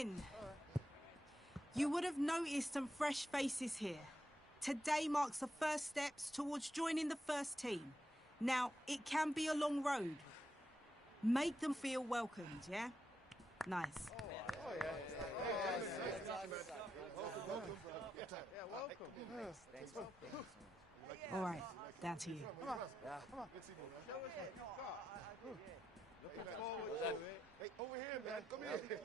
in. You would have noticed some fresh faces here. Today marks the first steps towards joining the first team. Now, it can be a long road. Make them feel welcomed, yeah? Nice. All right, down to you. Hey, over here, man. Come here.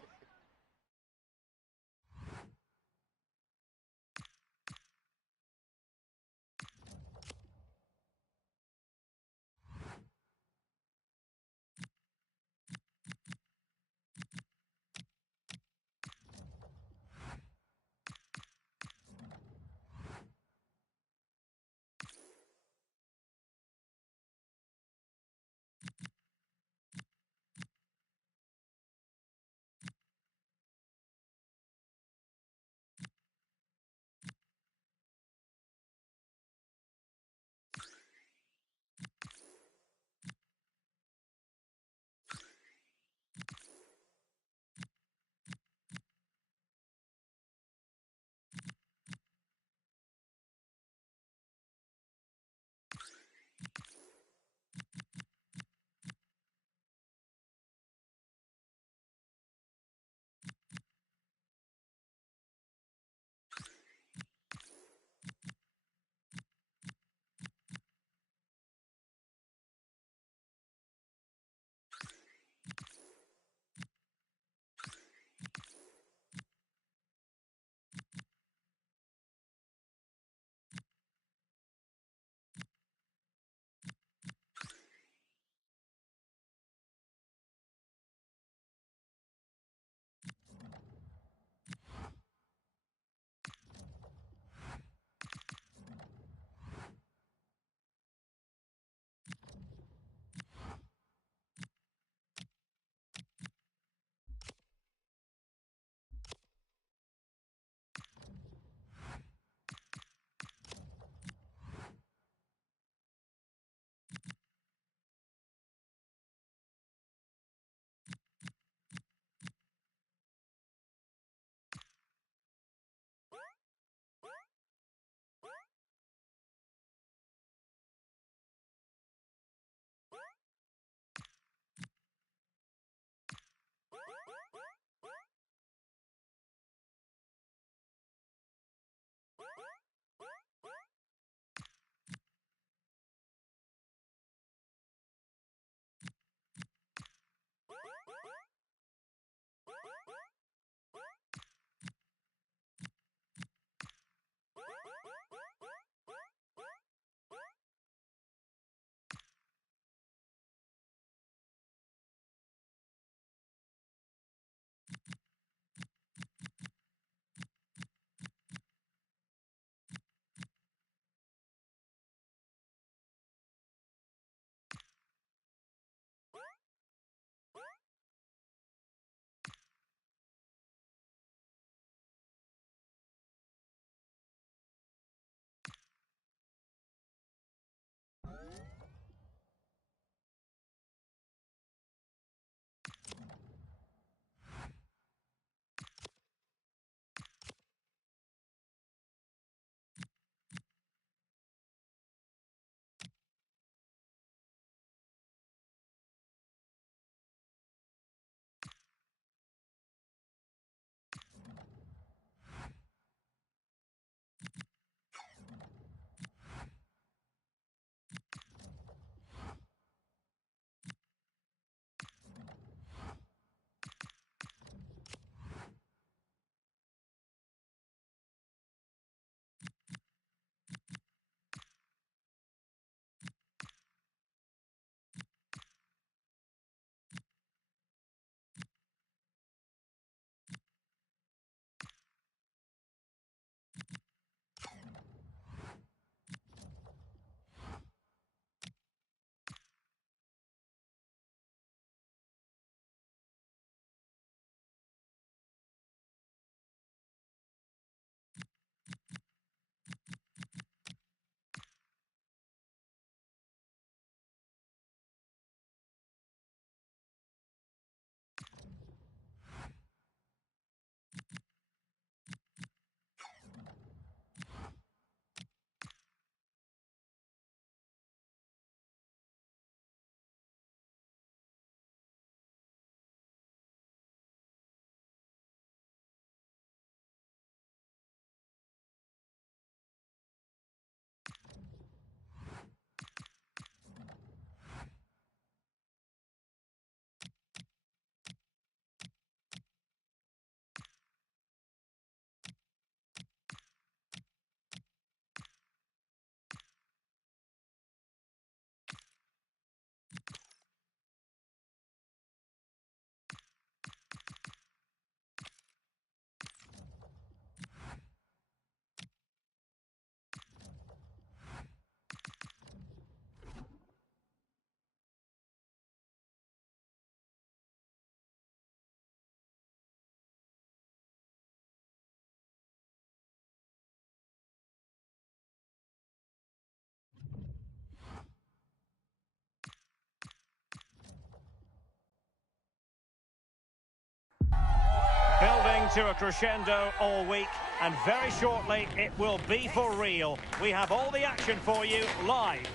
to a crescendo all week, and very shortly it will be for real. We have all the action for you live.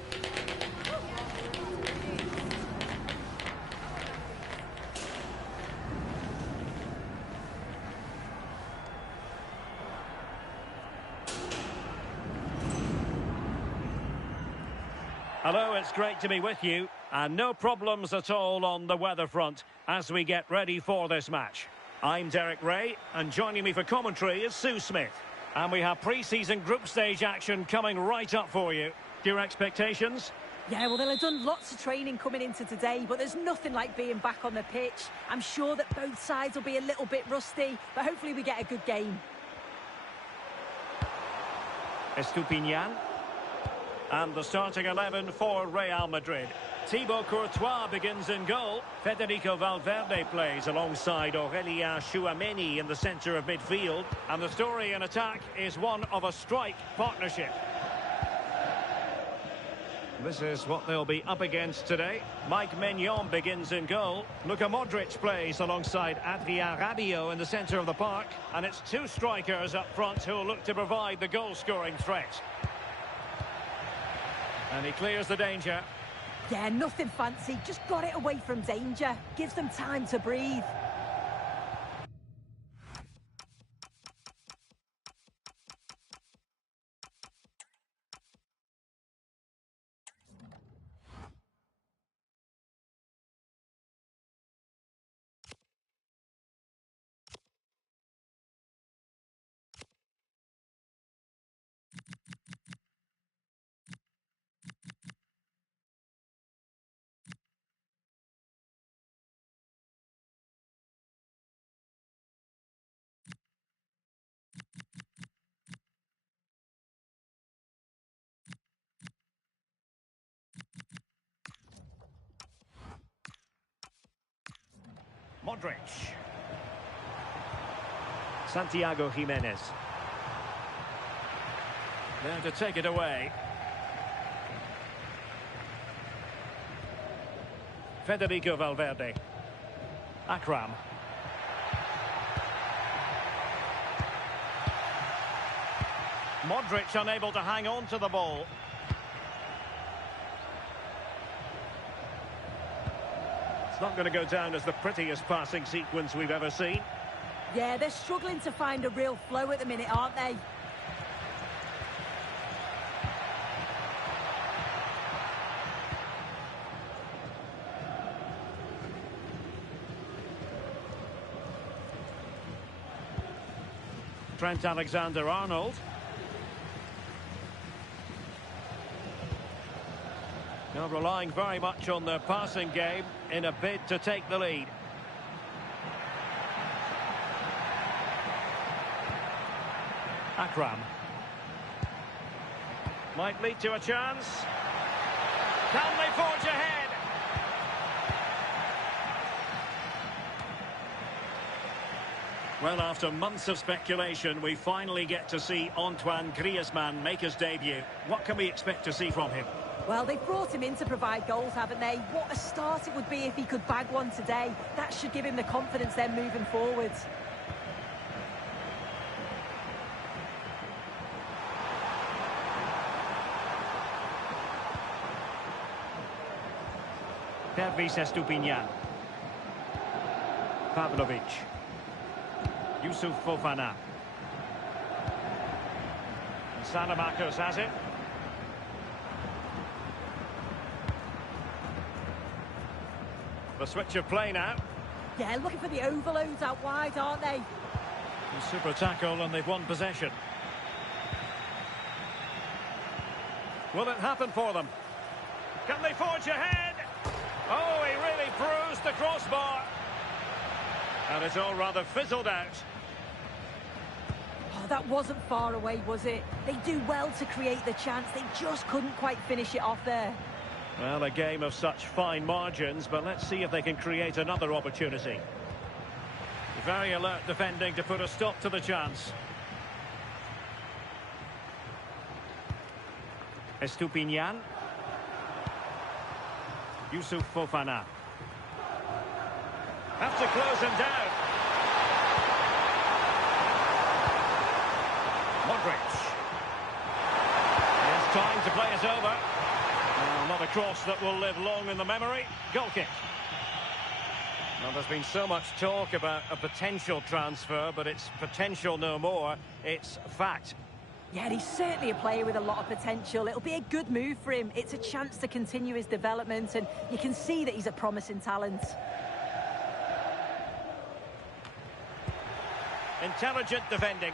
Hello, it's great to be with you, and no problems at all on the weather front as we get ready for this match. I'm Derek Ray, and joining me for commentary is Sue Smith. And we have pre-season group stage action coming right up for you. Your expectations? Yeah, well, they'll have done lots of training coming into today, but there's nothing like being back on the pitch. I'm sure that both sides will be a little bit rusty, but hopefully we get a good game. Estupinian. And the starting 11 for Real Madrid. Thibaut Courtois begins in goal. Federico Valverde plays alongside Aurélien Tchouaméni in the centre of midfield. And the story in attack is one of a strike partnership. This is what they'll be up against today. Mike Maignan begins in goal. Luka Modric plays alongside Adrien Rabiot in the centre of the park. And it's two strikers up front who'll look to provide the goal-scoring threat. And he clears the danger. Yeah, nothing fancy. Just got it away from danger. Gives them time to breathe. Modric. Santiago Jimenez. There to take it away. Federico Valverde. Akram. Modric unable to hang on to the ball. It's not going to go down as the prettiest passing sequence we've ever seen. Yeah, they're struggling to find a real flow at the minute, aren't they? Trent Alexander-Arnold. Now relying very much on their passing game in a bid to take the lead. Akram. Might lead to a chance. Can they forge ahead? Well, after months of speculation, we finally get to see Antoine Griezmann make his debut. What can we expect to see from him? Well, they've brought him in to provide goals, haven't they? What a start it would be if he could bag one today. That should give him the confidence then moving forwards. Pervis Estupinian. Pavlovic. Yusuf Fofana. And Salamakos has it. The switch of play now. Yeah, looking for the overloads out wide, aren't they? A super tackle and they've won possession. Will it happen for them? Can they forge ahead? Oh, he really bruised the crossbar. And it's all rather fizzled out. Oh, that wasn't far away, was it? They do well to create the chance. They just couldn't quite finish it off there. Well, a game of such fine margins, but let's see if they can create another opportunity. Very alert defending to put a stop to the chance. Estupinian. Yusuf Fofana. Have to close him down. Modric. It's time to play it over. Not a cross that will live long in the memory. Goal kick. Well, there's been so much talk about a potential transfer, but it's potential no more. It's fact. Yeah, he's certainly a player with a lot of potential. It'll be a good move for him. It's a chance to continue his development, and you can see that he's a promising talent. Intelligent defending.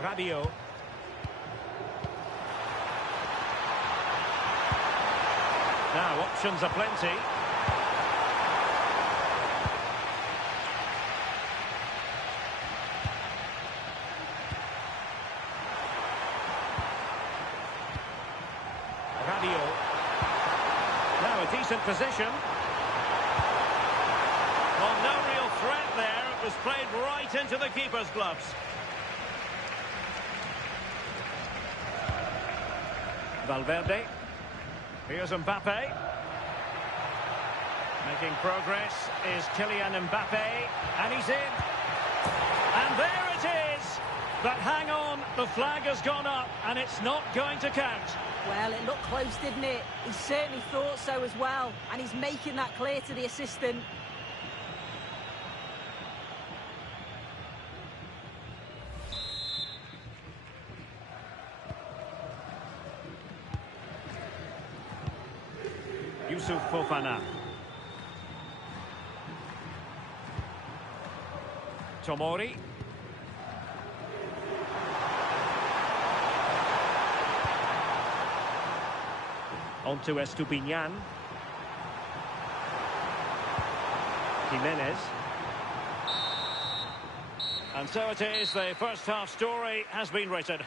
Rabiot. Now, options are plenty. Rabiot. Now, a decent position. Well, no real threat there. It was played right into the keeper's gloves. Valverde. Here's Mbappe. Making progress is Kylian Mbappe. And he's in. And there it is. But hang on, the flag has gone up and it's not going to count. Well, it looked close, didn't it? He certainly thought so as well. And he's making that clear to the assistant. Youssouf Fofana. Tomori. On to Estupinian. Jimenez. And so it is, the first half story has been written.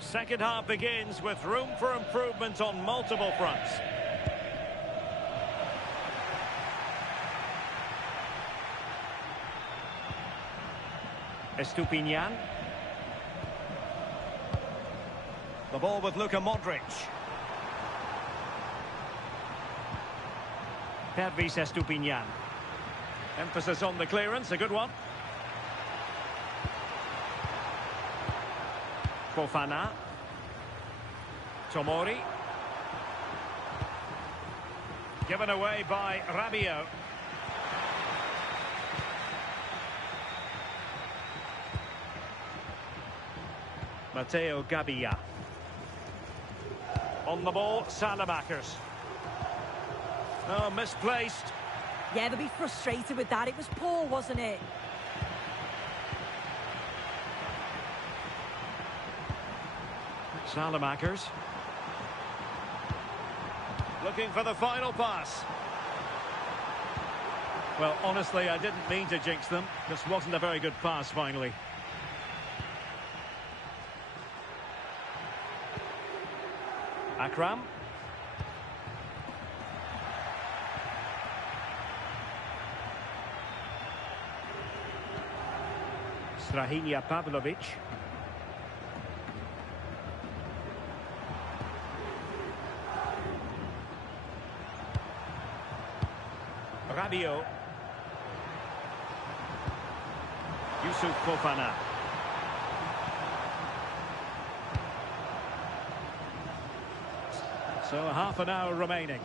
Second half begins with room for improvement on multiple fronts. Estupinian. The ball with Luka Modric. Pervis Estupinian. Emphasis on the clearance, a good one. Fofana. Tomori. Given away by Rabiot. Matteo Gabbia. On the ball, Salamakers. Oh, misplaced. Yeah, they'll be frustrated with that. It was poor, wasn't it? Salamakers. Looking for the final pass. Well, honestly, I didn't mean to jinx them. This wasn't a very good pass, finally. Akram. Strahinja Pavlovic. Rabiot. Youssouf Fofana. So half an hour remaining.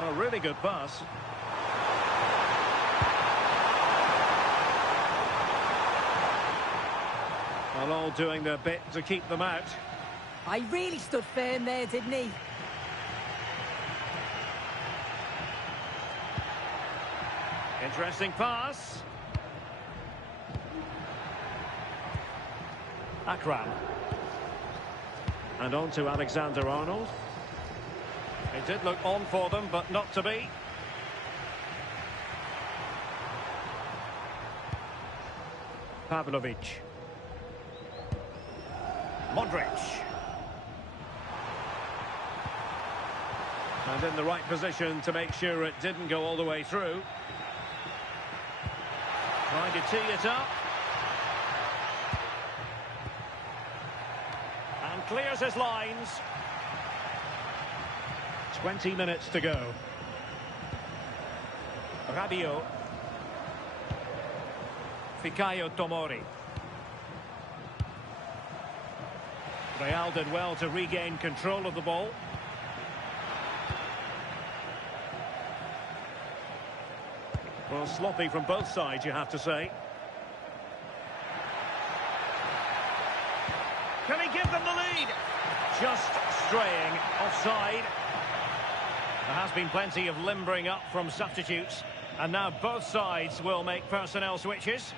A really good pass. Well, all doing their bit to keep them out. I really stood firm there, didn't he? Interesting pass. Akram. And on to Alexander-Arnold. It did look on for them, but not to be. Pavlovic. Modric. And in the right position to make sure it didn't go all the way through. Trying to tee it up. And clears his lines. 20 minutes to go. Rabiot. Fikayo Tomori. Real did well to regain control of the ball. Well, sloppy from both sides, you have to say. Can he give them the lead? Just straying offside. There has been plenty of limbering up from substitutes. And now both sides will make personnel switches.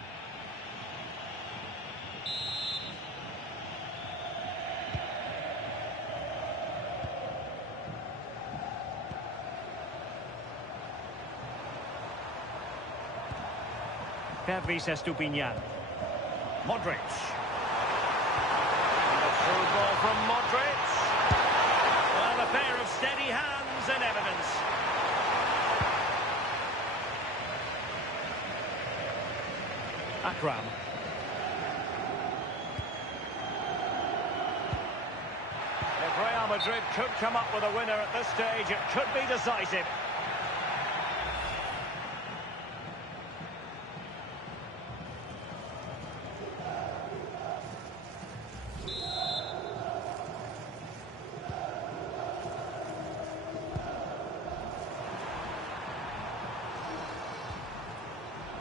ps5. Modric. And a through ball from Modric. Well, a pair of steady hands in evidence. Akram. If Real Madrid could come up with a winner at this stage, it could be decisive.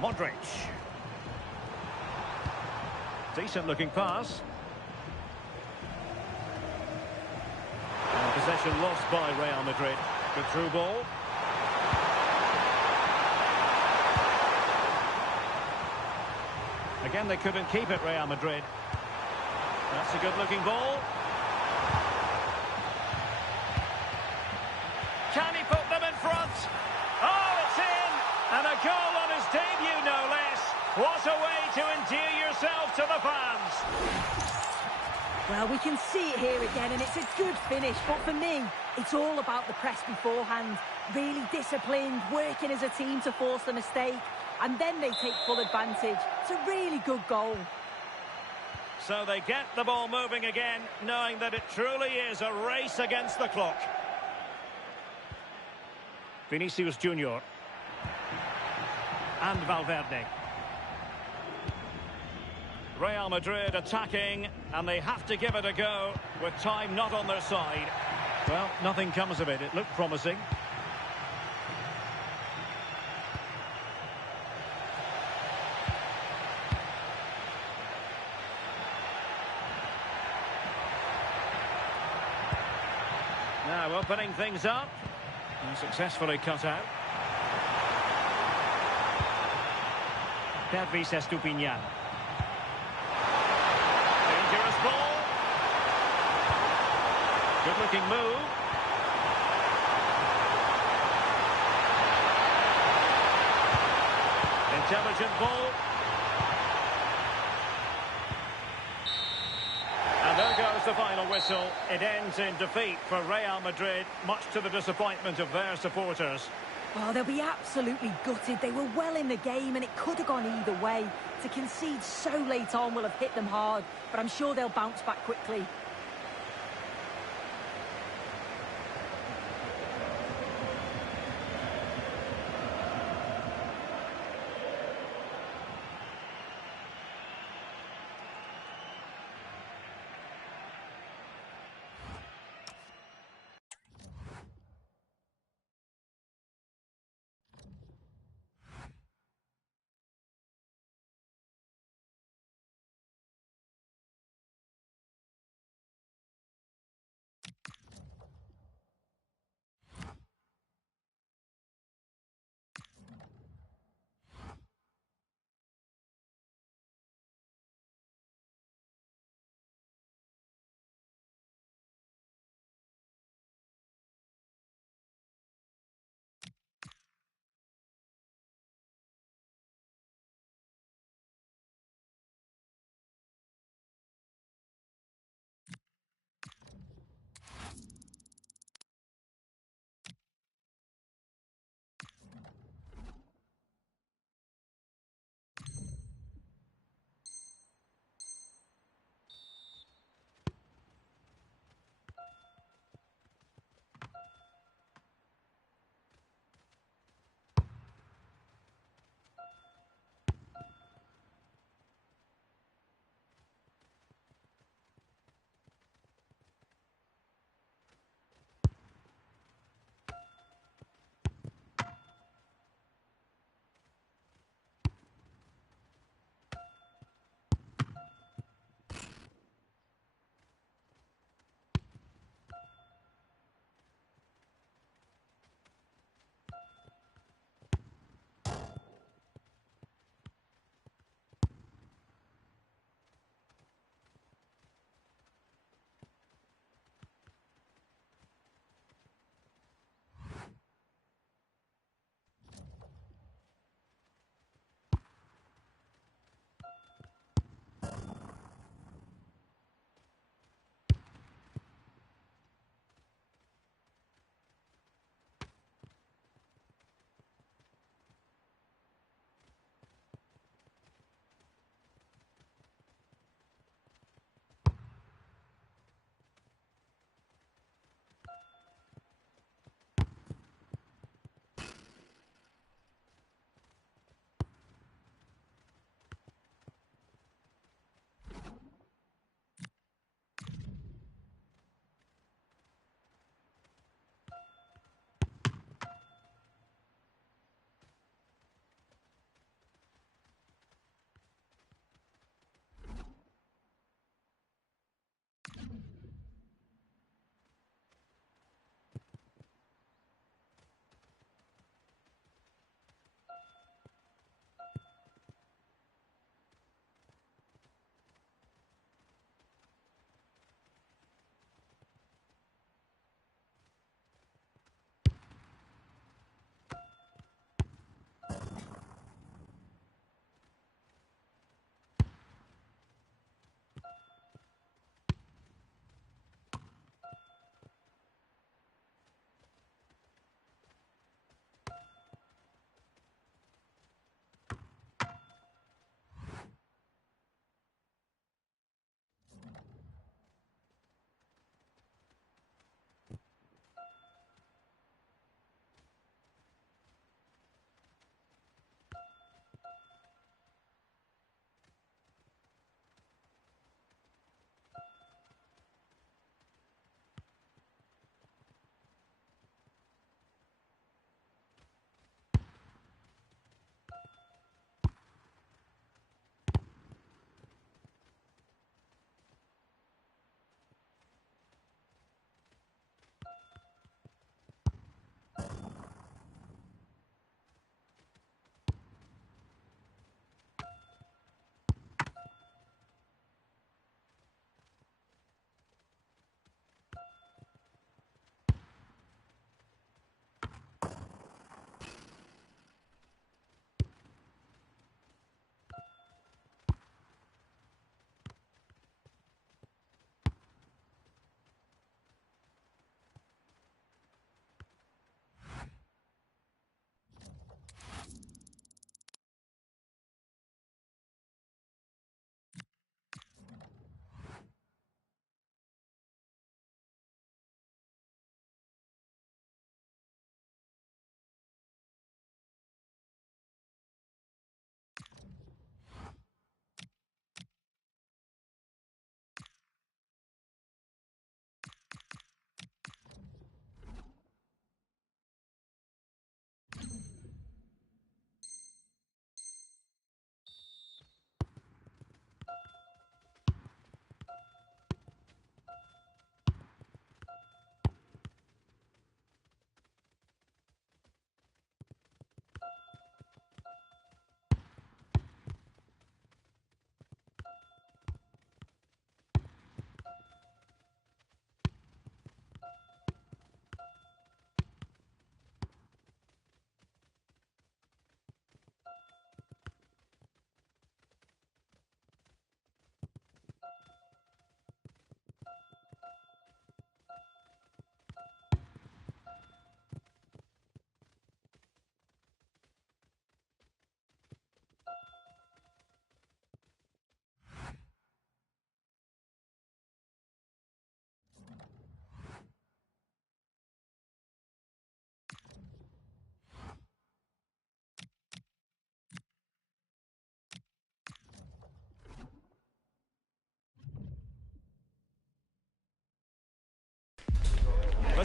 Modric. Decent looking pass. And possession lost by Real Madrid. Good through ball. Again, they couldn't keep it, Real Madrid. That's a good looking ball. Can he put them in front? Oh, it's in! And a goal on his debut, no less. What a way to endear yourself to the fans. Well, we can see it here again, and it's a good finish. But for me, it's all about the press beforehand. Really disciplined, working as a team to force the mistake. And then they take full advantage. It's a really good goal. So they get the ball moving again, knowing that it truly is a race against the clock. Vinicius Junior. And Valverde. Real Madrid attacking, and they have to give it a go with time not on their side. Well, nothing comes of it. It looked promising. Now opening things up. And successfully cut out. ps5. Dangerous ball. Good looking move. Intelligent ball. And there goes the final whistle. It ends in defeat for Real Madrid, much to the disappointment of their supporters. Oh, they'll be absolutely gutted. They were well in the game and it could have gone either way. To concede so late on will have hit them hard, but I'm sure they'll bounce back quickly.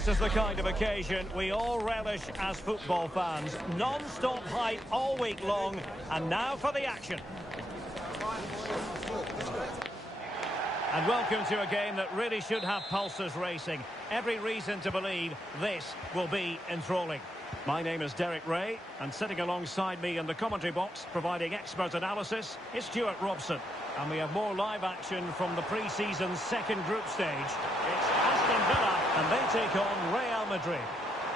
This is the kind of occasion we all relish as football fans. Non-stop hype all week long, and now for the action. And welcome to a game that really should have pulses racing. Every reason to believe this will be enthralling. My name is Derek Ray, and sitting alongside me in the commentary box, providing expert analysis, is Stuart Robson. And we have more live action from the pre-season second group stage. It's Aston Villa, and they take on Real Madrid.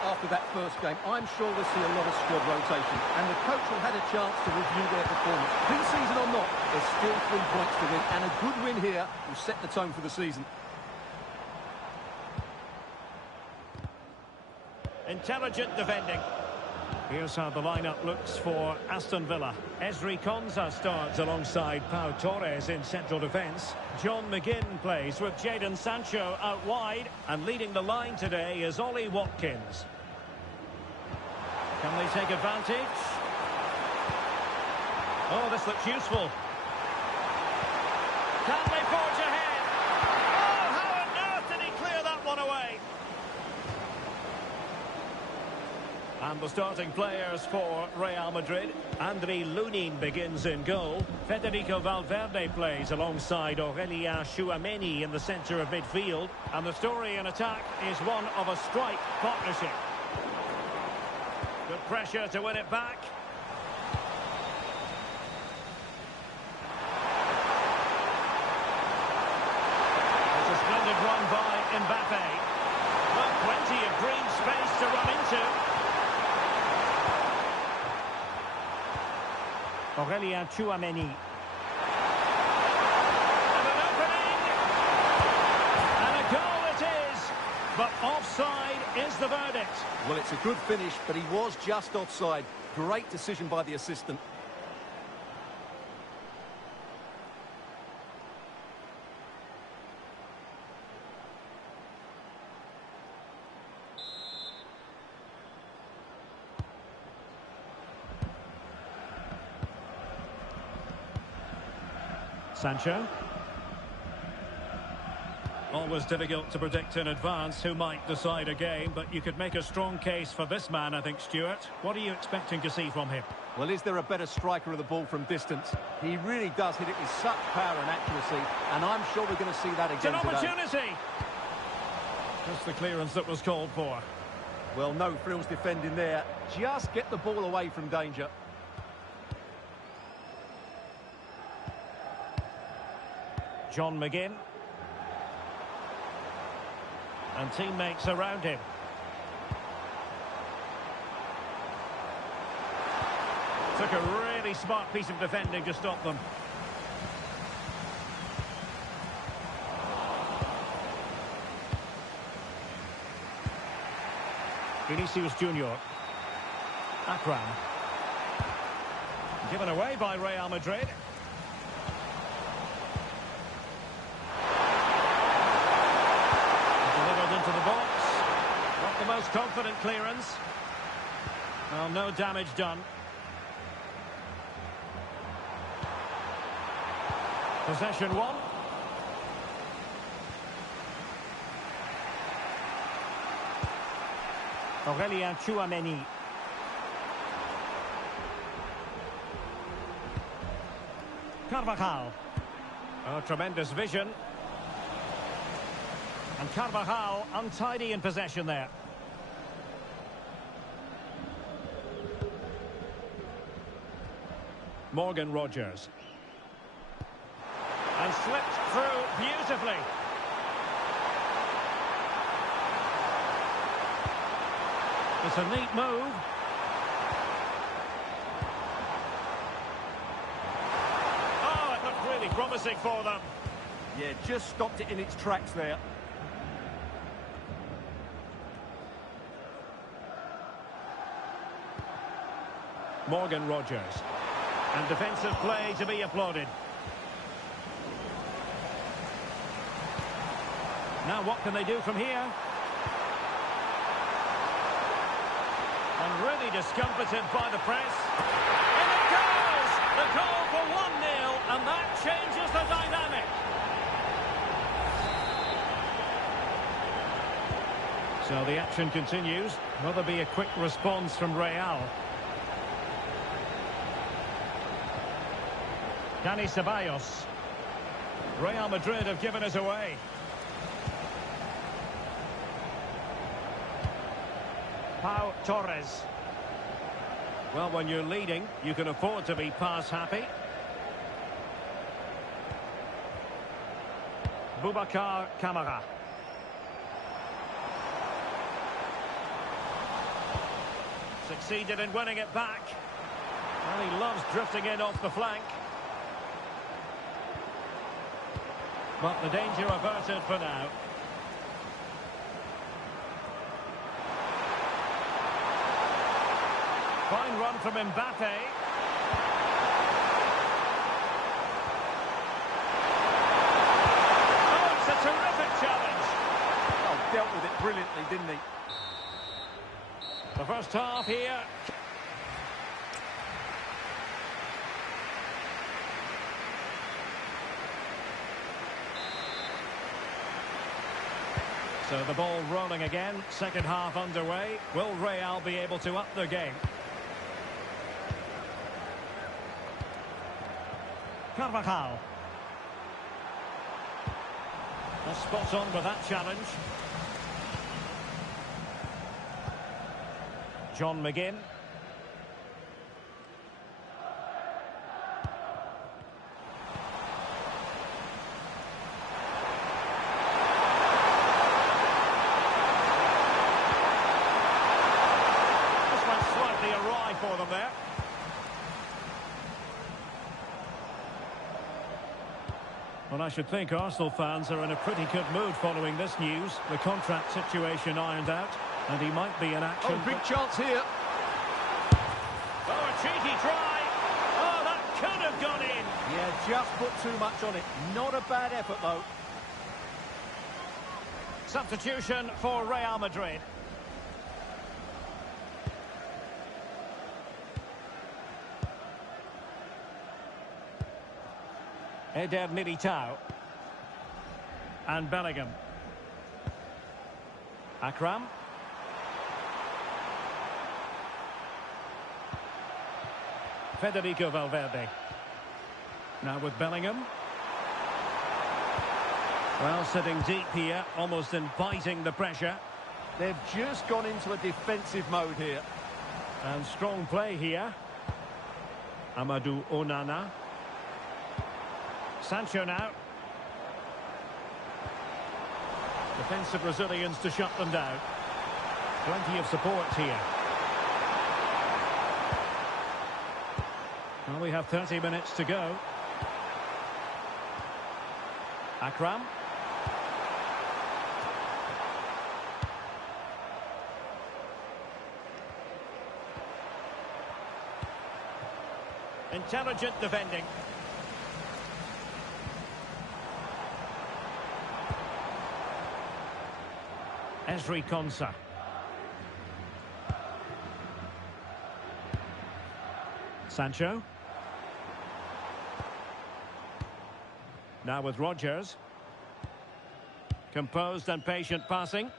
After that first game, I'm sure we'll see a lot of squad rotation, and the coach will have a chance to review their performance. Pre-season or not, there's still 3 points to win, and a good win here will set the tone for the season. Intelligent defending. Here's how the lineup looks for Aston Villa. Ezri Konsa starts alongside Pau Torres in central defence. John McGinn plays with Jadon Sancho out wide. And leading the line today is Ollie Watkins. Can they take advantage? Oh, this looks useful. Can they forge ahead? Oh, how on earth did he clear that one away? And the starting players for Real Madrid. Andriy Lunin begins in goal. Federico Valverde plays alongside Aurélien Tchouameni in the centre of midfield. And the story in attack is one of a strike partnership. Good pressure to win it back. It's a splendid run by Mbappe. Well, plenty of green space to run into. Aurélien Tchouameni. And an opening! And a goal it is! But offside is the verdict. Well, it's a good finish, but he was just offside. Great decision by the assistant. Sancho. Always difficult to predict in advance who might decide a game, but you could make a strong case for this man, I think, Stuart. What are you expecting to see from him? Well, is there a better striker of the ball from distance? He really does hit it with such power and accuracy, and I'm sure we're going to see that again it's an today. opportunity! Just the clearance that was called for. Well, no frills defending there. Just get the ball away from danger. John McGinn. And teammates around him. Took a really smart piece of defending to stop them. Vinicius Junior. Akram. Given away by Real Madrid. Into the box. Not the most confident clearance. Well, no damage done. Possession one. Aurélien Tchouameni. Carvajal. Oh, tremendous vision. And Carvajal untidy in possession there. Morgan Rogers. And slipped through beautifully. It's a neat move. Oh, it looked really promising for them. Yeah, just stopped it in its tracks there. Morgan Rogers. And defensive play to be applauded. Now what can they do from here? And really discomfited by the press. In it goes! The goal for 1-0, and that changes the dynamic. So the action continues. Will there be a quick response from Real? Dani Ceballos. Real Madrid have given us away. Pau Torres. Well, when you're leading, you can afford to be pass happy. Boubacar Kamara. Succeeded in winning it back. And he loves drifting in off the flank. But the danger averted for now. Fine run from Mbappe. Oh, it's a terrific challenge. Oh, dealt with it brilliantly, didn't he? The first half here. So the ball rolling again. Second half underway. Will Real be able to up their game? Carvajal. Well, spot on with that challenge. John McGinn. This went slightly awry for them there. Well, I should think Arsenal fans are in a pretty good mood following this news. The contract situation ironed out, and he might be in action. Oh, big chance here. Oh, a cheeky try. Oh, that could have gone in. Yeah, just put too much on it. Not a bad effort, though. Substitution for Real Madrid. Eder Militao. And Bellingham. Akram. Federico Valverde. Now with Bellingham. Well, sitting deep here, almost inviting the pressure. They've just gone into a defensive mode here. And strong play here. Amadou Onana. Sancho now. Defensive Brazilians to shut them down. Plenty of support here. Well, we have 30 minutes to go. Akram. Intelligent defending. Ezri Konsa. Sancho. Now with Rodgers. Composed and patient passing.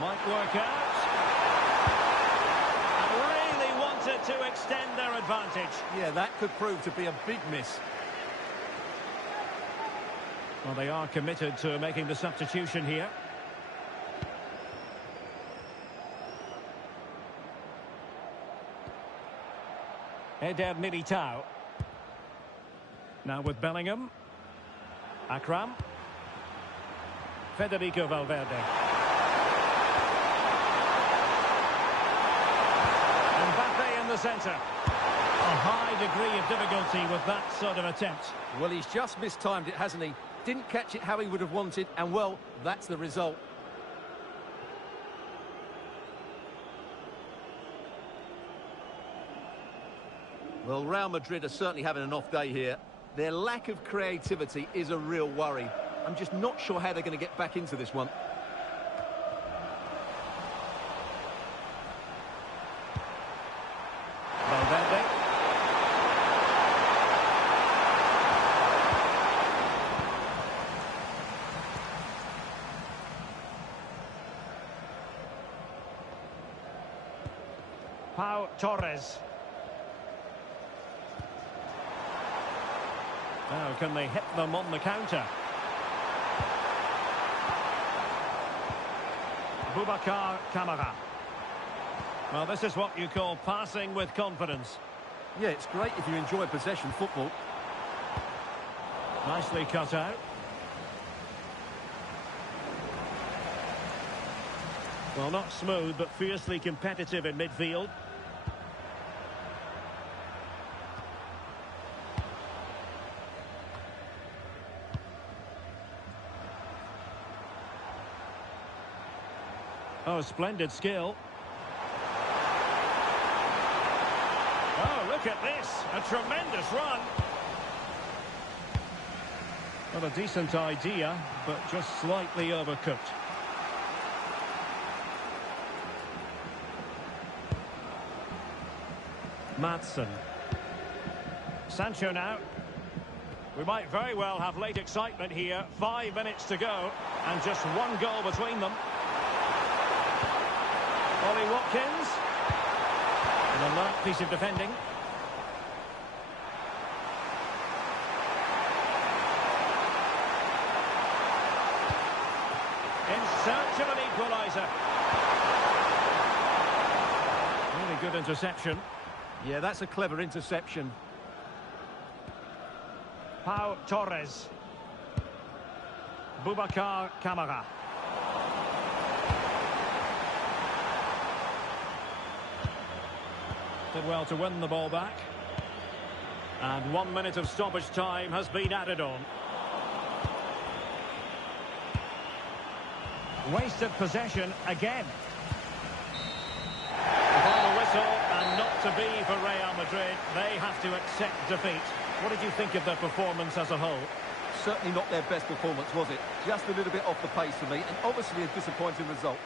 Might work out. And really wanted to extend their advantage. Yeah, that could prove to be a big miss. Well, they are committed to making the substitution here. Eder Militao. Now with Bellingham. Akram. Federico Valverde. Mbappe in the centre. A high degree of difficulty with that sort of attempt. Well, he's just mistimed it, hasn't he? Didn't catch it how he would have wanted, and well, that's the result. Well, Real Madrid are certainly having an off day here. Their lack of creativity is a real worry. I'm just not sure how they're going to get back into this one. Valverde. Pau Torres. Now, can they hit them on the counter? Boubacar Kamara. Well, this is what you call passing with confidence. Yeah, it's great if you enjoy possession football. Nicely cut out. Well, not smooth, but fiercely competitive in midfield. Oh, splendid skill. Oh, look at this. A tremendous run. Well, a decent idea, but just slightly overcooked. Madsen. Sancho now. We might very well have late excitement here. 5 minutes to go, and just one goal between them. Ollie Watkins. An alert piece of defending. In search of an equaliser. Really good interception. Yeah, that's a clever interception. Pau Torres. Boubacar Kamara. Did well to win the ball back. And 1 minute of stoppage time has been added on. Wasted possession again. Final whistle, and not to be for Real Madrid. They have to accept defeat. What did you think of their performance as a whole? Certainly not their best performance, was it? Just a little bit off the pace for me, and obviously a disappointing result.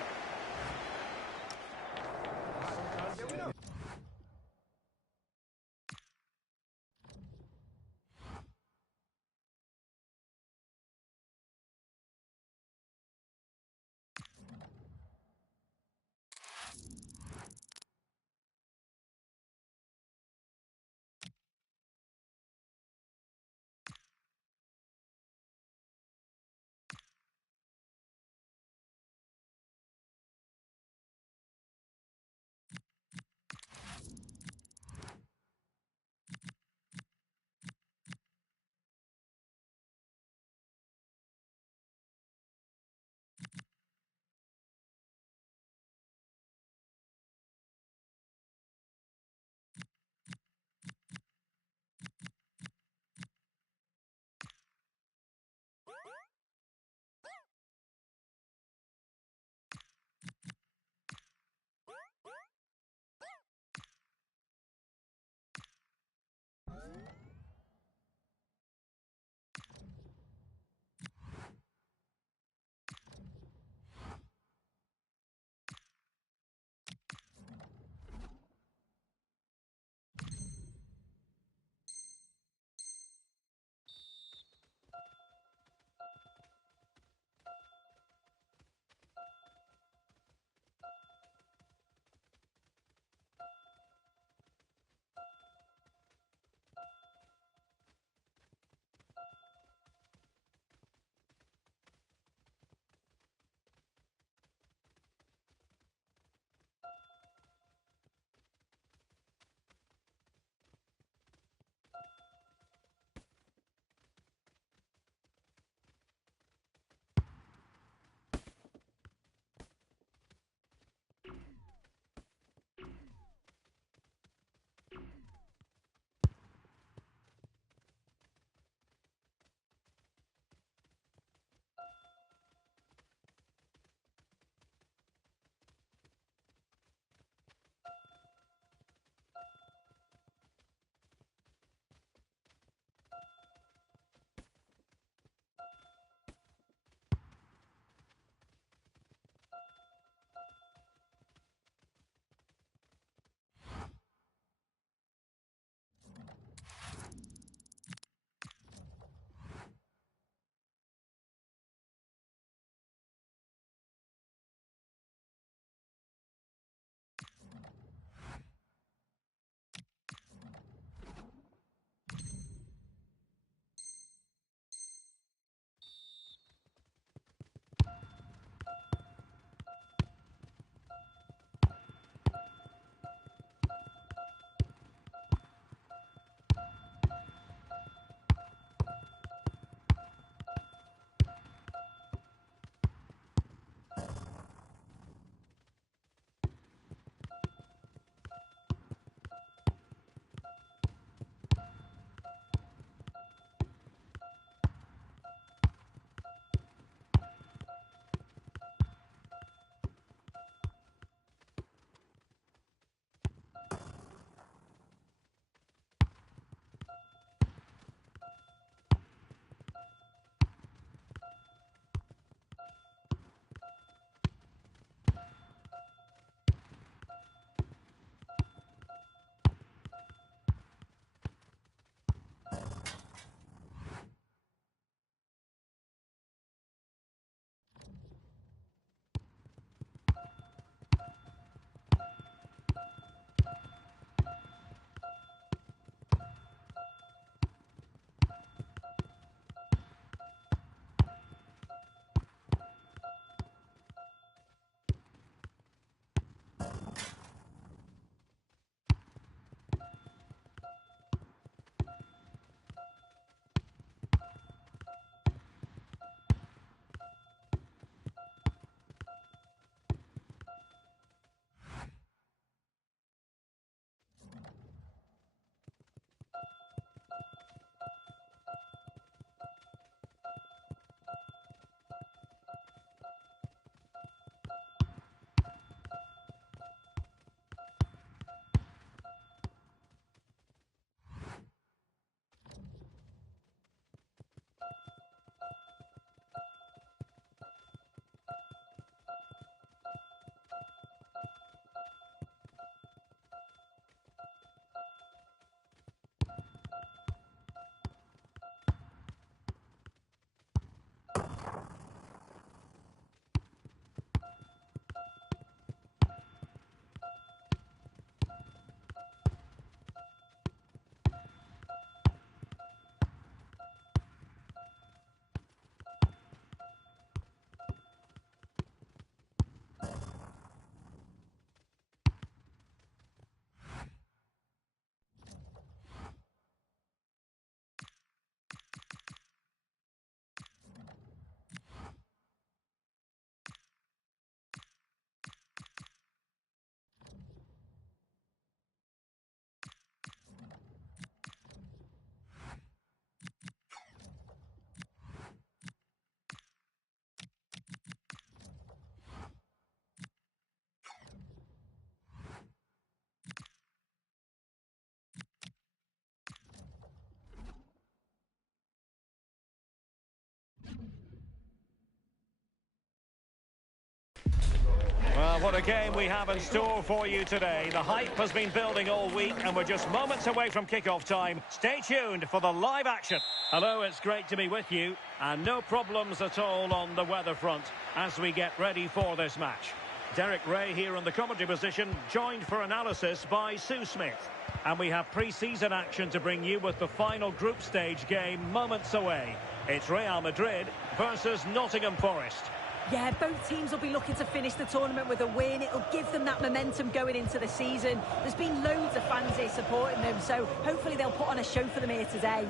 Well, what a game we have in store for you today. The hype has been building all week and we're just moments away from kickoff time. Stay tuned for the live action. Hello, it's great to be with you. And no problems at all on the weather front as we get ready for this match. Derek Ray here in the commentary position, joined for analysis by Sue Smith. And we have pre-season action to bring you with the final group stage game moments away. It's Real Madrid versus Nottingham Forest. Yeah, both teams will be looking to finish the tournament with a win. It'll give them that momentum going into the season. There's been loads of fans here supporting them, so hopefully they'll put on a show for them here today.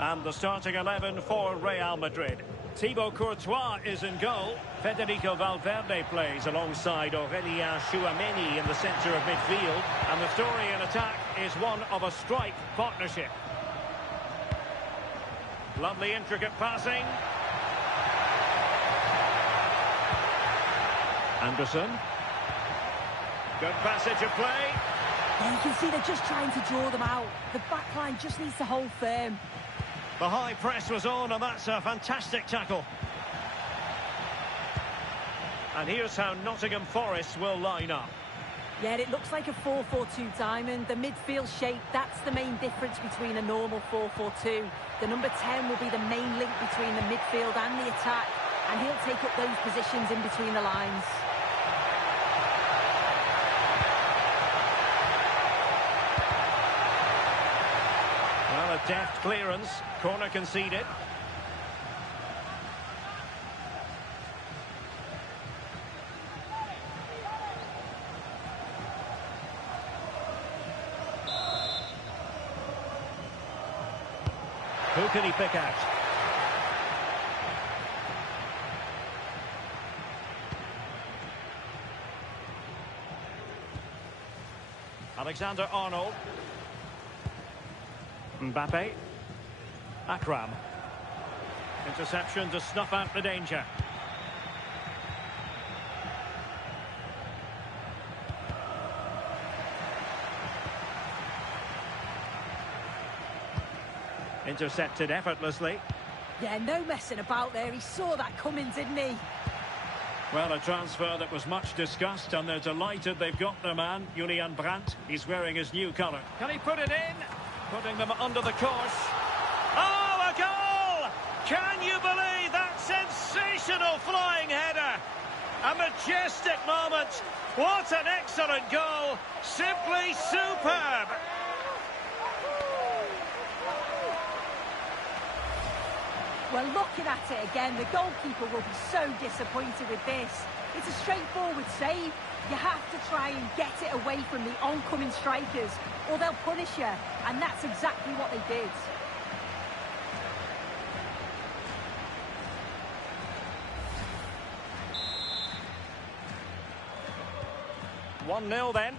And the starting 11 for Real Madrid. Thibaut Courtois is in goal. Federico Valverde plays alongside Aurélien Tchouameni in the centre of midfield. And the story in attack is one of a strike partnership. Lovely intricate passing. Anderson. Good passage of play. Yeah, you can see they're just trying to draw them out. The back line just needs to hold firm. The high press was on, and that's a fantastic tackle. And here's how Nottingham Forest will line up. Yeah, it looks like a 4-4-2 diamond. The midfield shape, that's the main difference between a normal 4-4-2. The number 10 will be the main link between the midfield and the attack, and he'll take up those positions in between the lines. Well, a deft clearance. Corner conceded. Who can he pick out? Alexander-Arnold. Mbappe. Akram. Interception to snuff out the danger. Intercepted effortlessly. Yeah, no messing about there. He saw that coming, didn't he? Well, a transfer that was much discussed, and they're delighted they've got their man, Julian Brandt. He's wearing his new colour. Can he put it in? Putting them under the course. Oh, a goal! Can you believe that sensational flying header? A majestic moment. What an excellent goal. Simply superb. Well, looking at it again, the goalkeeper will be so disappointed with this. It's a straightforward save. You have to try and get it away from the oncoming strikers, or they'll punish you, and that's exactly what they did. One 0 then.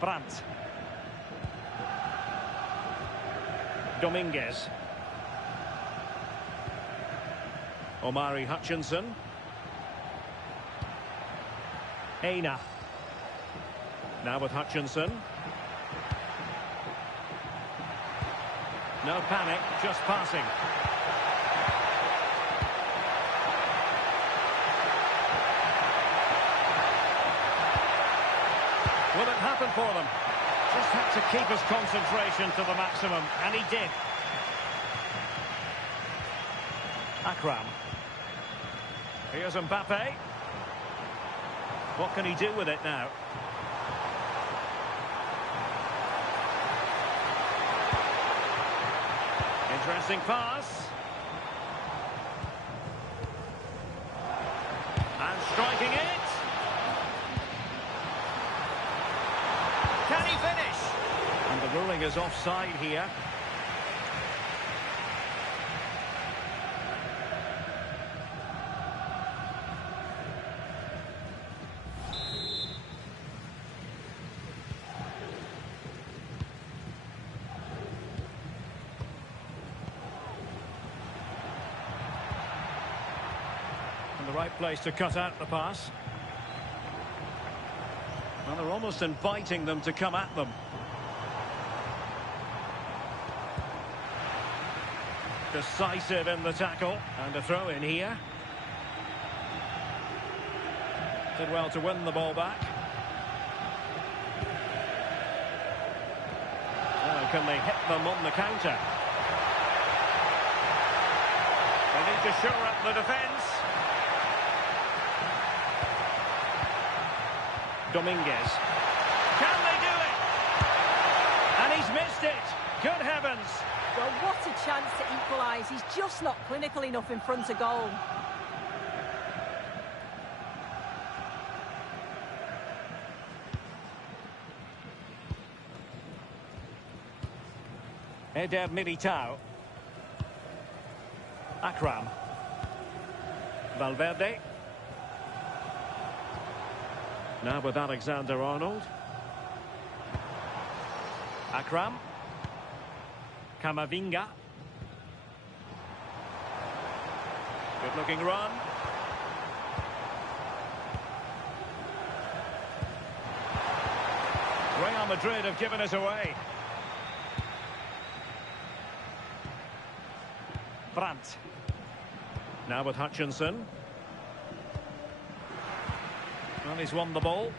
Brandt. Dominguez. Omari Hutchinson. Aina. Now with Hutchinson. No panic, just passing. Will it happen for them? Just had to keep his concentration to the maximum, and he did. Akram. Here's Mbappe. What can he do with it now? Interesting pass. And striking it. Can he finish? And the ruling is offside here. The right place to cut out the pass. Well, they're almost inviting them to come at them. Decisive in the tackle. And a throw in here. Did well to win the ball back. Now, can they hit them on the counter? They need to shore up the defence. Dominguez. Can they do it? And he's missed it. Good heavens. Well, what a chance to equalise. He's just not clinical enough in front of goal. Eder Militao. Akram. Valverde. Now with Alexander-Arnold. Akram. Camavinga. Good looking run. Real Madrid have given it away. Brandt. Now with Hutchinson. Well, he's won the ball.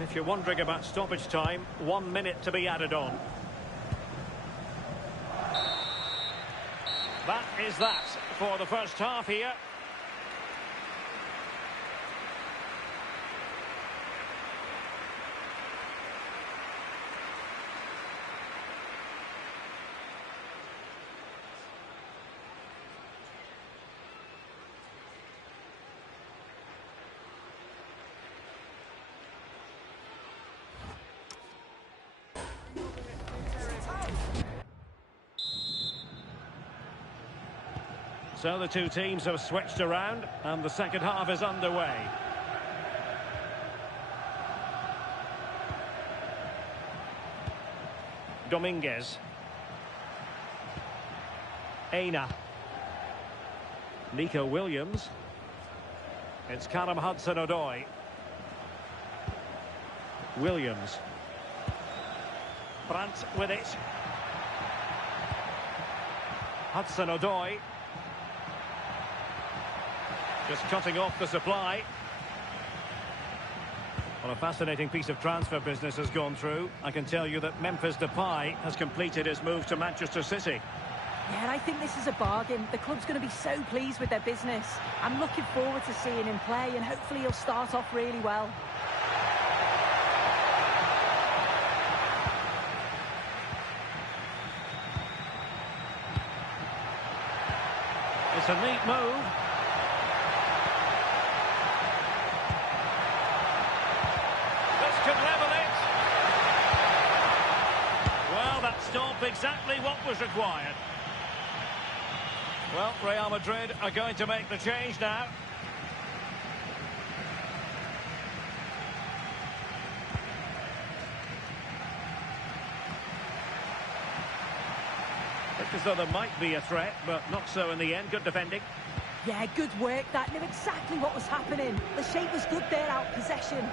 If you're wondering about stoppage time, 1 minute to be added on. That is that for the first half here. So the two teams have switched around and the second half is underway. Dominguez. Aina. Nico Williams. It's Callum Hudson-Odoi. Williams. Brandt with it. Hudson-Odoi. Just cutting off the supply. Well, a fascinating piece of transfer business has gone through. I can tell you that Memphis Depay has completed his move to Manchester City. Yeah, and I think this is a bargain. The club's going to be so pleased with their business. I'm looking forward to seeing him play, and hopefully he'll start off really well. It's a neat move. Could level it. Well, that stopped exactly what was required. Well, Real Madrid are going to make the change now. Looked as though there might be a threat, but not so in the end. Good defending. Yeah, good work. That knew exactly what was happening. The shape was good there, out possession.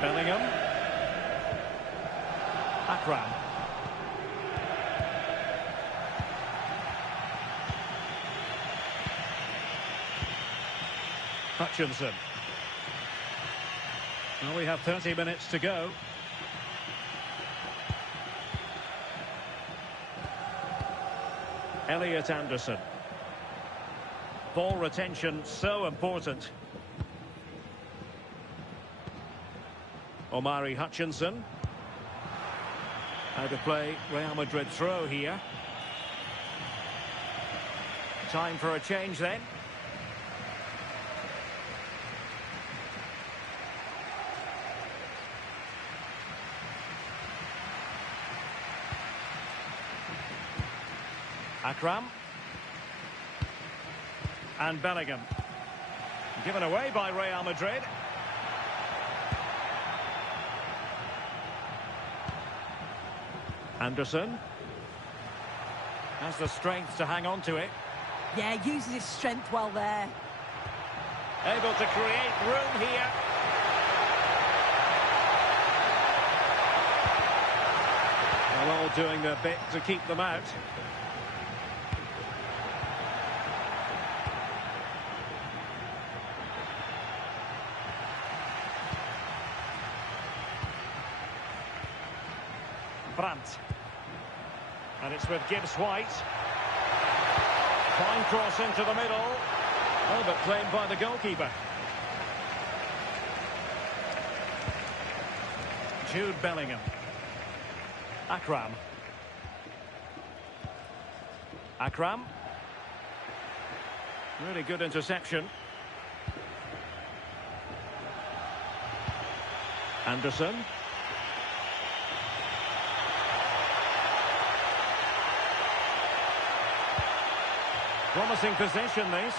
Bellingham. Akram. Hutchinson. Well, we have 30 minutes to go. Elliot Anderson. Ball retention so important. Omari Hutchinson. Out of play, Real Madrid throw here. Time for a change then. Akram. And Bellingham. Given away by Real Madrid. Anderson has the strength to hang on to it. Yeah, uses his strength well there. Able to create room here. They're all doing their bit to keep them out. Brandt. And it's with Gibbs-White. Fine cross into the middle. Oh, but claimed by the goalkeeper. Jude Bellingham. Akram. Akram. Really good interception. Anderson. Promising possession, this.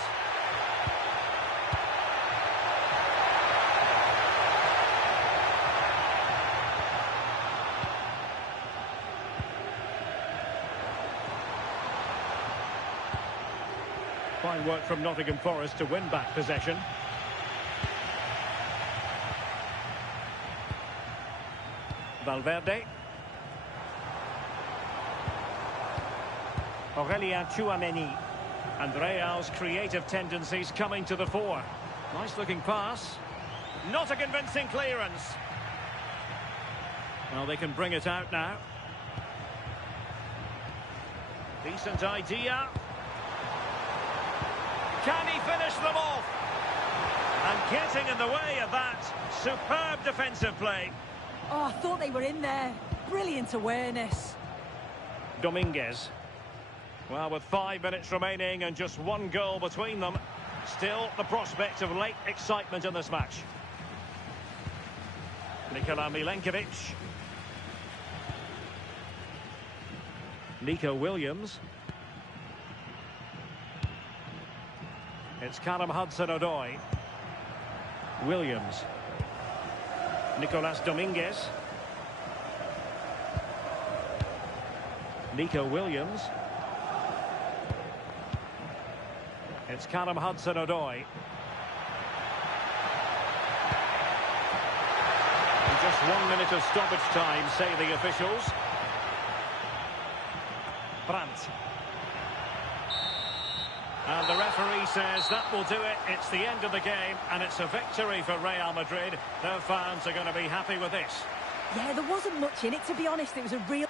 Fine work from Nottingham Forest to win back possession. Valverde. Aurelien Tchouameni. And Real's creative tendencies coming to the fore. Nice looking pass. Not a convincing clearance. Well, they can bring it out now. Decent idea. Can he finish them off? And getting in the way of that. Superb defensive play. Oh, I thought they were in there. Brilliant awareness. Dominguez. Well, with 5 minutes remaining and just one goal between them, still the prospect of late excitement in this match. Nikola Milenkovic. Nico Williams. It's Callum Hudson-Odoi. Williams. Nicolas Dominguez. Nico Williams. It's Callum Hudson-Odoi. Just 1 minute of stoppage time, say the officials. Brandt. And the referee says that will do it. It's the end of the game, and it's a victory for Real Madrid. Their fans are going to be happy with this. Yeah, there wasn't much in it, to be honest. It was a real...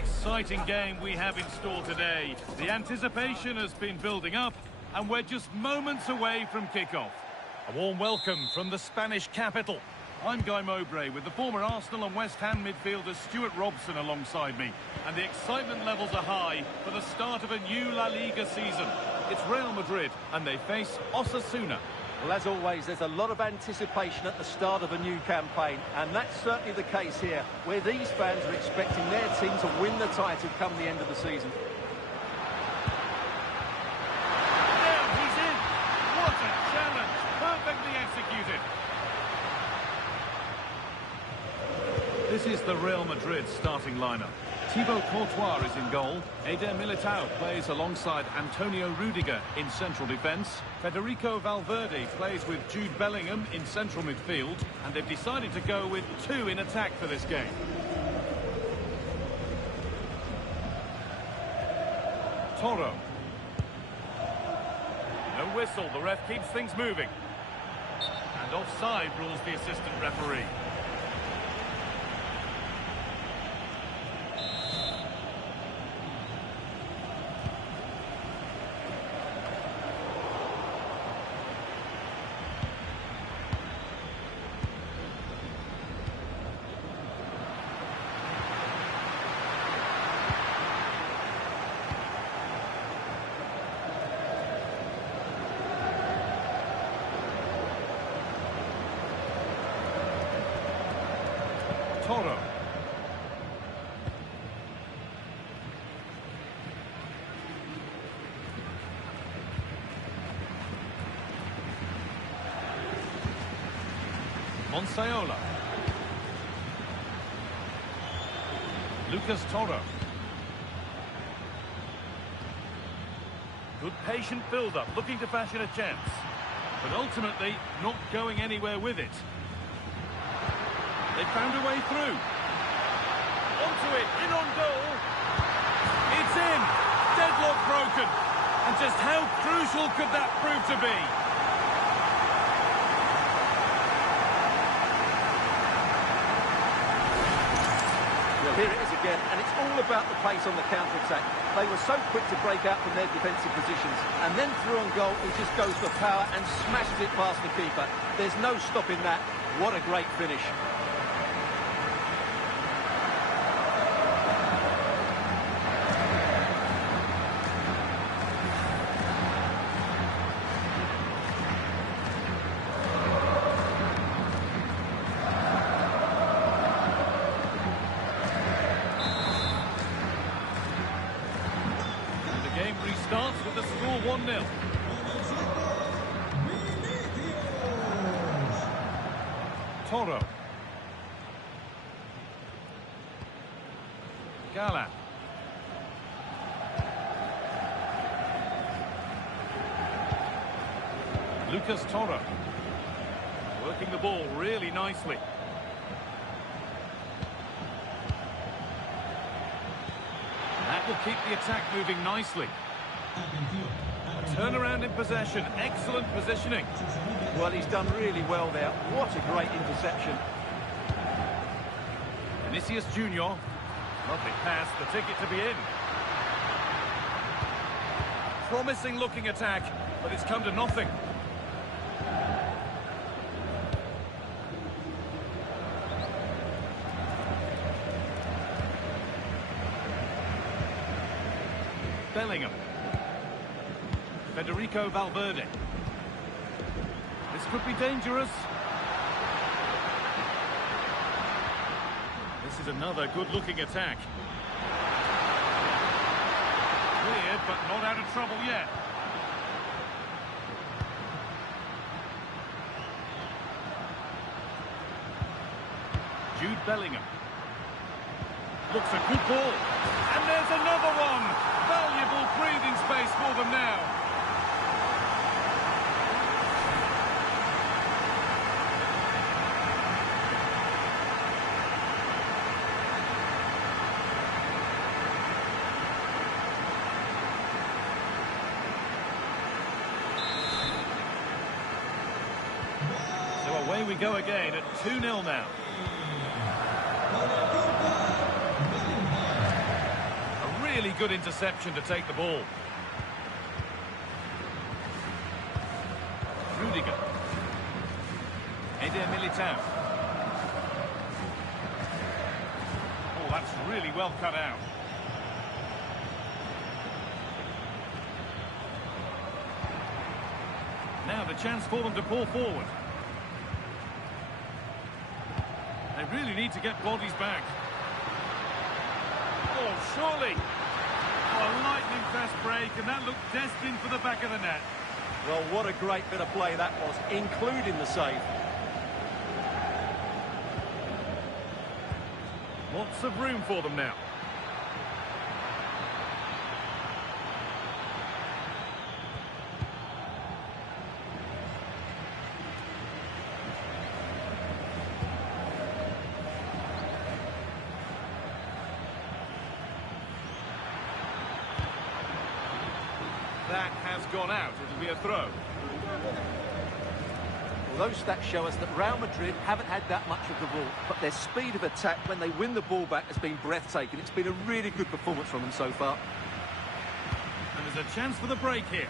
exciting game we have in store today. The anticipation has been building up, and we're just moments away from kickoff. A warm welcome from the Spanish capital. I'm Guy Mowbray with the former Arsenal and West Ham midfielder Stuart Robson alongside me. And the excitement levels are high for the start of a new La Liga season. It's Real Madrid, and they face Osasuna. Well, as always, there's a lot of anticipation at the start of a new campaign, and that's certainly the case here, where these fans are expecting their team to win the title come the end of the season. There, he's in! What a challenge! Perfectly executed. This is the Real Madrid starting lineup. Thibaut Courtois is in goal. Eder Militao plays alongside Antonio Rudiger in central defence. Federico Valverde plays with Jude Bellingham in central midfield. And they've decided to go with two in attack for this game. Toro. No whistle, the ref keeps things moving. And offside rules the assistant referee. Toro. Monsayola. Lucas Toro. Good patient build-up, looking to fashion a chance. But ultimately, not going anywhere with it. They found a way through. Onto it, in on goal. It's in. Deadlock broken. And just how crucial could that prove to be? Well, here it is again, and it's all about the pace on the counter-attack. They were so quick to break out from their defensive positions. And then through on goal, he just goes for power and smashes it past the keeper. There's no stopping that. What a great finish. Restarts with the score 1-0. Toro. Gala. Lucas Toro. Working the ball really nicely. That will keep the attack moving nicely. A turnaround in possession, excellent positioning. Well, he's done really well there. What a great interception. Vinicius Junior. Lovely pass, the ticket to be in. Promising looking attack, but it's come to nothing. Bellingham. Federico Valverde. This could be dangerous. This is another good-looking attack. Cleared, but not out of trouble yet. Jude Bellingham. Looks a good ball. And there's another one. Valuable breathing space for them now. So away we go again at 2-0 now. really good interception to take the ball. Rudiger. Eder Militao. Oh, that's really well cut out. Now the chance for them to pull forward. They really need to get bodies back. Oh, surely. Oh, a lightning fast break, and that looked destined for the back of the net. Well, what a great bit of play that was, including the save. Lots of room for them now. That has gone out. It'll be a throw. Well, those stats show us that Real Madrid haven't had that much of the ball, but their speed of attack when they win the ball back has been breathtaking. It's been a really good performance from them so far. And there's a chance for the break here.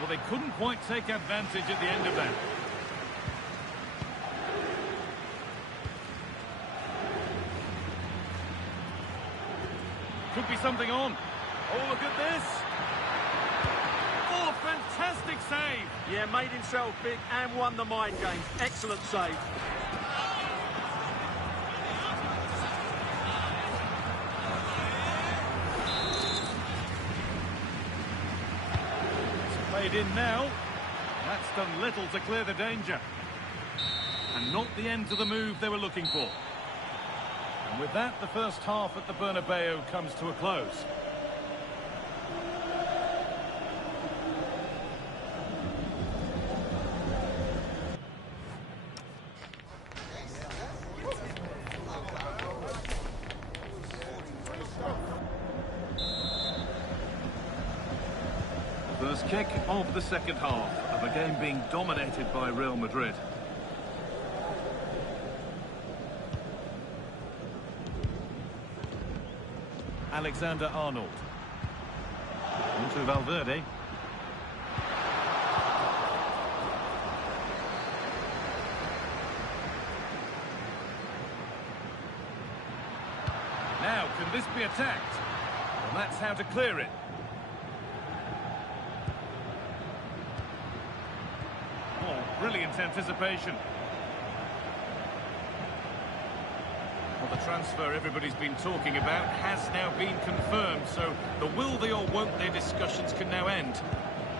Well, they couldn't quite take advantage at the end of that. Could be something on. Oh, look at this. Oh, fantastic save. Yeah, made himself big and won the mind games. Excellent save. It's played in now. That's done little to clear the danger. And not the end to the move they were looking for. And with that, the first half at the Bernabeu comes to a close. First kick of the second half of a game being dominated by Real Madrid. Alexander-Arnold. Into Valverde. Now, can this be attacked? Well, that's how to clear it. Oh, brilliant anticipation. Well, the transfer everybody's been talking about has now been confirmed, so the will they or won't they discussions can now end.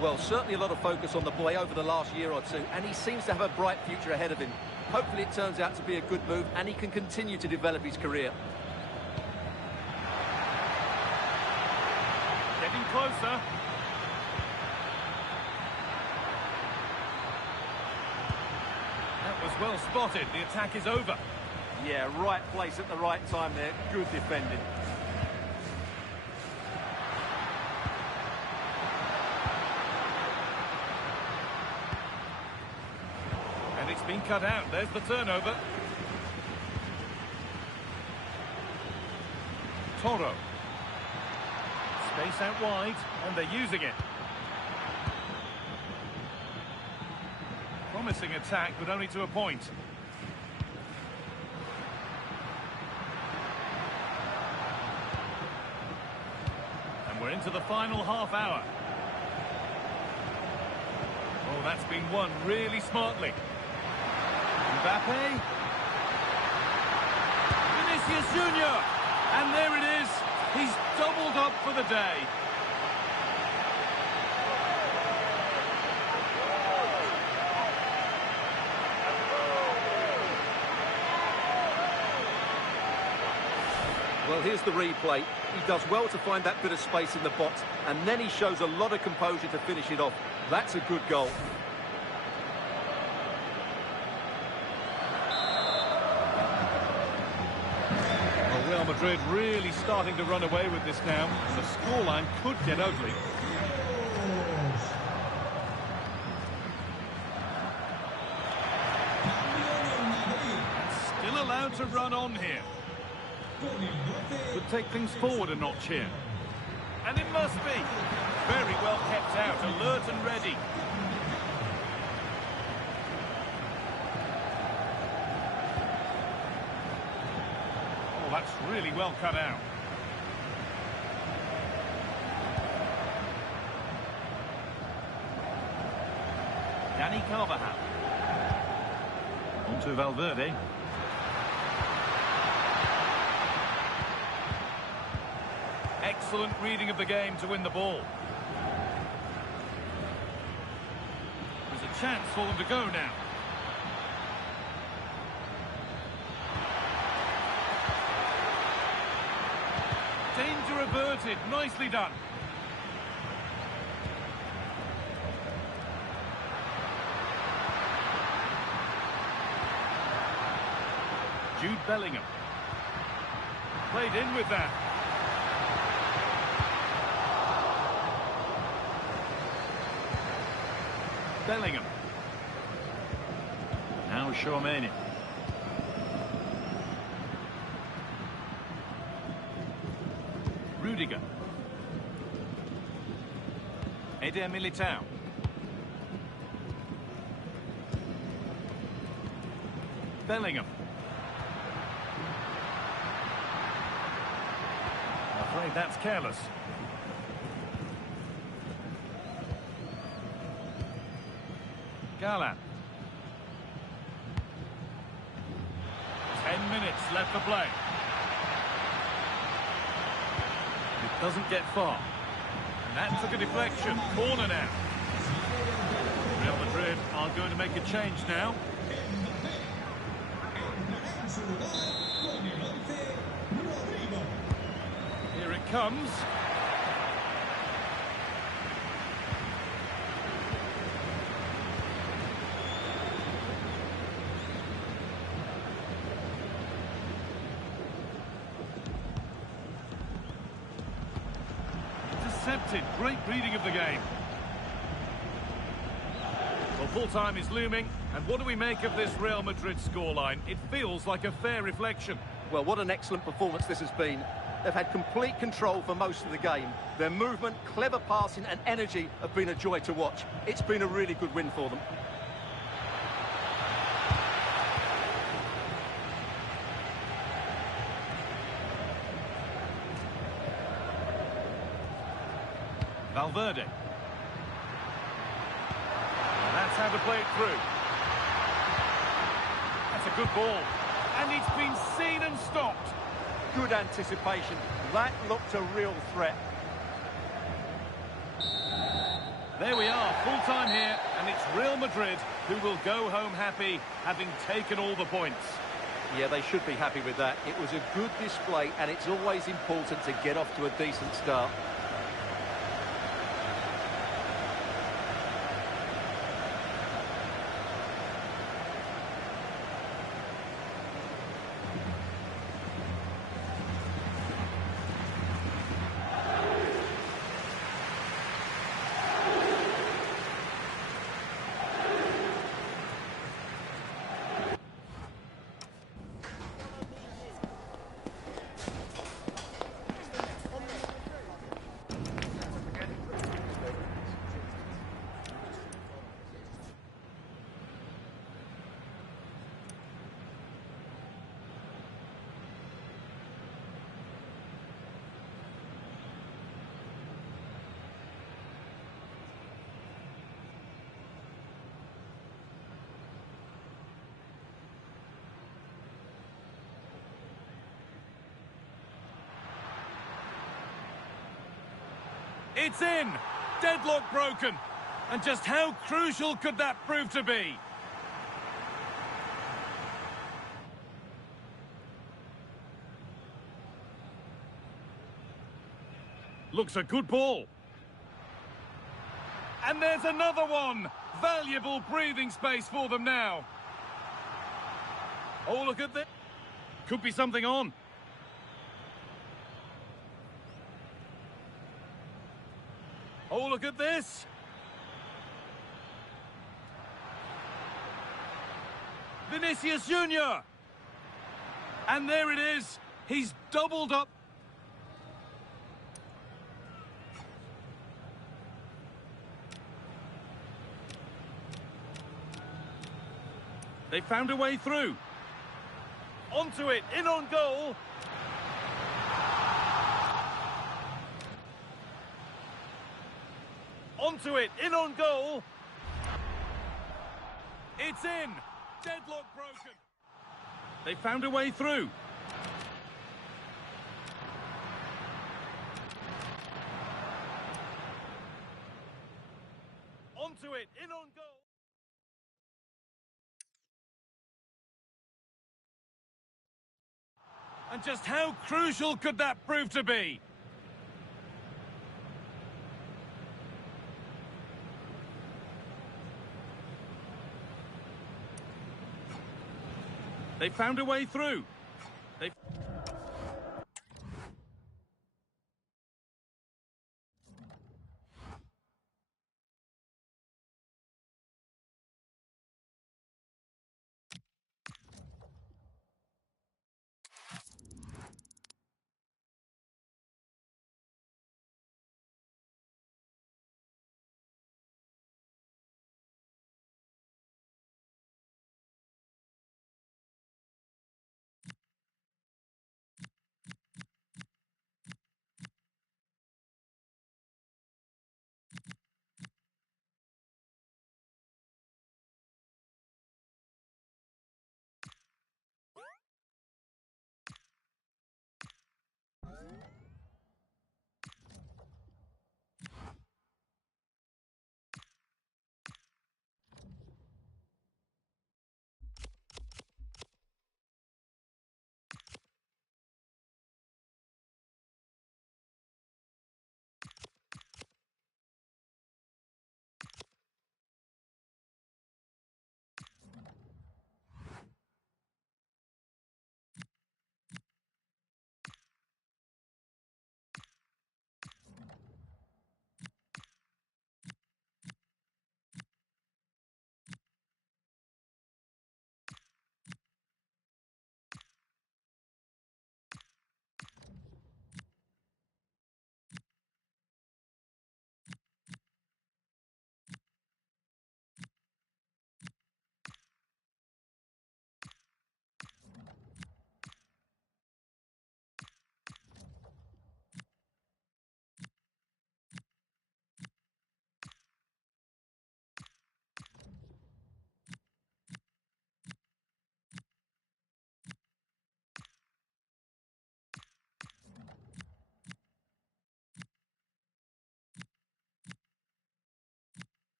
Well, certainly a lot of focus on the boy over the last year or two, and he seems to have a bright future ahead of him. Hopefully it turns out to be a good move, and he can continue to develop his career. Getting closer. That was well spotted. The attack is over. Yeah, right place at the right time there. Good defending. And it's been cut out. There's the turnover. Toro. Space out wide, and they're using it. Promising attack, but only to a point. And we're into the final half hour. Oh, that's been won really smartly. Mbappe. Vinicius Junior. And there it is. He's doubled up for the day. Well, here's the replay. He does well to find that bit of space in the box, and then he shows a lot of composure to finish it off. That's a good goal. Well, Real Madrid really starting to run away with this now. The scoreline could get ugly. Still allowed to run on here. Could take things forward a notch here. And it must be. Very well kept out, alert and ready. Oh, that's really well cut out. Danny Carvajal. On to Valverde. Excellent reading of the game to win the ball. There's a chance for them to go now. Danger averted. Nicely done. Jude Bellingham. Played in with that. Bellingham. Now Tchouaméni. Rudiger. Eder Militao. Bellingham. I'm afraid that's careless. Gallant. 10 minutes left to play. It doesn't get far. And that took a deflection. Corner now. Real Madrid are going to make a change now. Here it comes. Intercepted. Great reading of the game. Well, full-time is looming, and what do we make of this Real Madrid scoreline? It feels like a fair reflection. Well, what an excellent performance this has been. They've had complete control for most of the game. Their movement, clever passing and energy have been a joy to watch. It's been a really good win for them. Valverde. And that's how to play it through. That's a good ball. And it's been seen and stopped. Good anticipation. That looked a real threat. There we are, full-time here, and it's Real Madrid who will go home happy, having taken all the points. Yeah, they should be happy with that. It was a good display, and it's always important to get off to a decent start. It's in! Deadlock broken. And just how crucial could that prove to be? Looks a good ball. And there's another one! Valuable breathing space for them now. Oh, look at this. Could be something on. Oh, look at this. Vinicius Junior. And there it is. He's doubled up. They found a way through. Onto it, in on goal. Onto it, in on goal. It's in. Deadlock broken. They found a way through. Onto it, in on goal. And just how crucial could that prove to be? They found a way through. They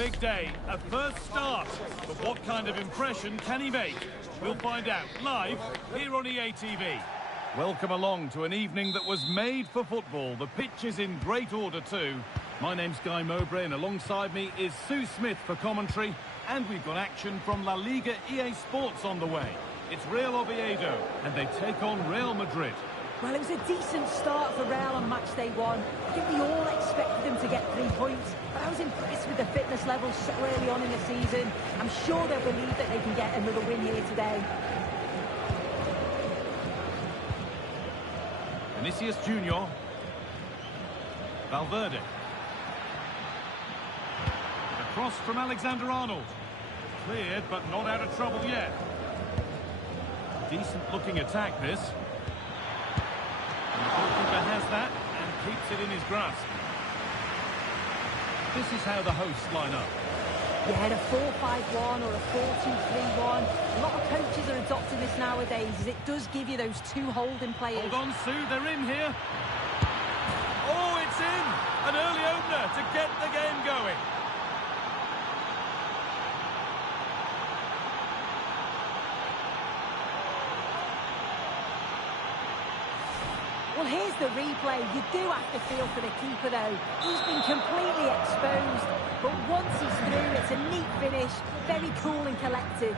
big day, a first start. But what kind of impression can he make? We'll find out live here on EA TV. Welcome along to an evening that was made for football. The pitch is in great order too. My name's Guy Mowbray and alongside me is Sue Smith for commentary. And we've got action from La Liga EA Sports on the way. It's Real Oviedo and they take on Real Madrid. Well, it was a decent start for Real on match day one. I think we all expected them to get 3 points, but I was impressed with the fitness levels so early on in the season. I'm sure they'll believe that they can get another win here today. Vinicius Junior. Valverde. The cross from Alexander-Arnold. Cleared, but not out of trouble yet. Decent looking attack, this. And the goalkeeper has that and keeps it in his grasp. This is how the hosts line up. Yeah, a 4-5-1 or a 4-2-3-1. A lot of coaches are adopting this nowadays, as it does give you those two holding players. Hold on, Sue, they're in here. Oh, it's in! An early opener to get the game going. Well, here's the replay. You do have to feel for the keeper, though. He's been completely exposed. But once he's through, it's a neat finish. Very cool and collected.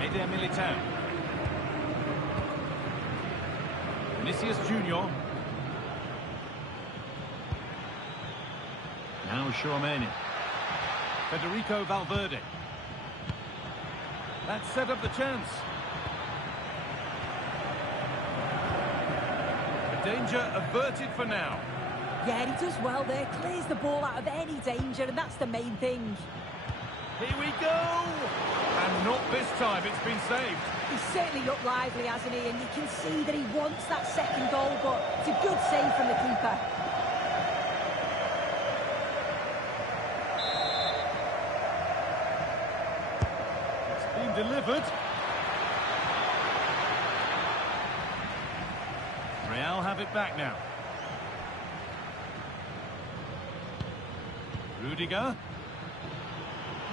Eder Militao. Vinicius Junior. Now Tchouameni. Federico Valverde. That set up the chance. The danger averted for now. Yeah, he does well there. Clears the ball out of any danger, and that's the main thing. Here we go! And not this time, it's been saved. He's certainly looked lively, hasn't he? And you can see that he wants that second goal, but it's a good save from the keeper. Delivered. Real have it back now. Rudiger.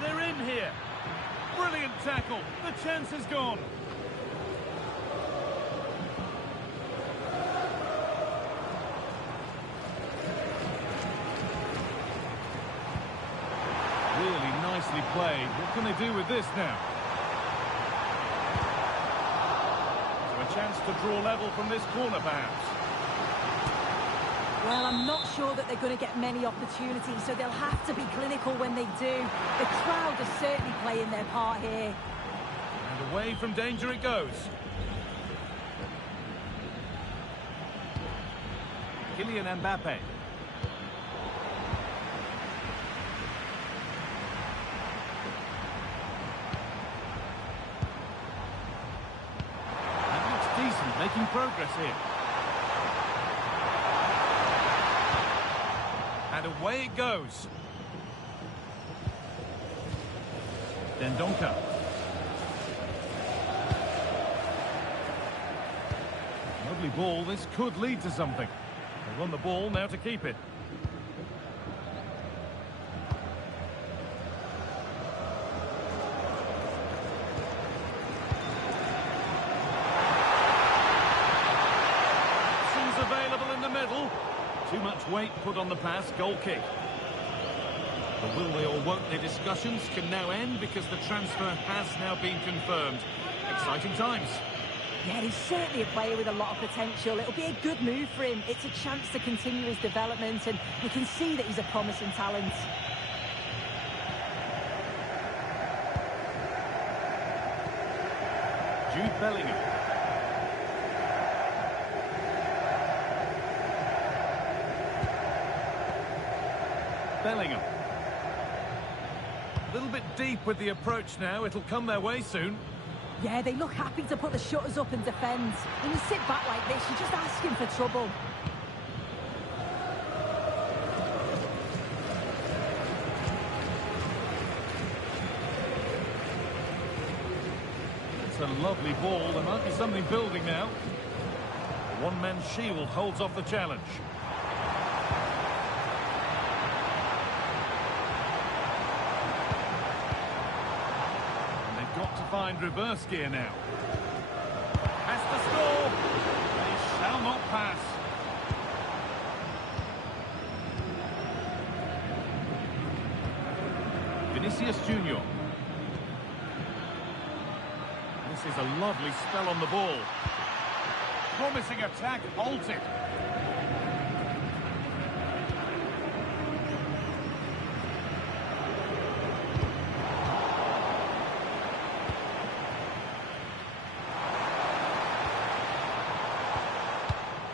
They're in here. Brilliant tackle. The chance is gone. Really nicely played. What can they do with this now? Chance to draw level from this corner, perhaps. Well, I'm not sure that they're going to get many opportunities, so they'll have to be clinical when they do. The crowd is certainly playing their part here. And away from danger it goes. Kylian Mbappe. Making progress here. And away it goes. Dendonka. Lovely ball. This could lead to something. They run the ball now to keep it. Too much weight put on the pass, goal kick. The will they or won't they discussions can now end because the transfer has now been confirmed. Exciting times. Yeah, he's certainly a player with a lot of potential. It'll be a good move for him. It's a chance to continue his development, and you can see that he's a promising talent. Jude Bellingham. Bellingham. A little bit deep with the approach now. It'll come their way soon. Yeah, they look happy to put the shutters up and defend. When you sit back like this, you're just asking for trouble. lovely ball. There might be something building now. The one-man shield holds off the challenge. And they've got to find reverse gear now. Has to score. They shall not pass. Vinicius Junior. This is a lovely spell on the ball. Promising attack halted.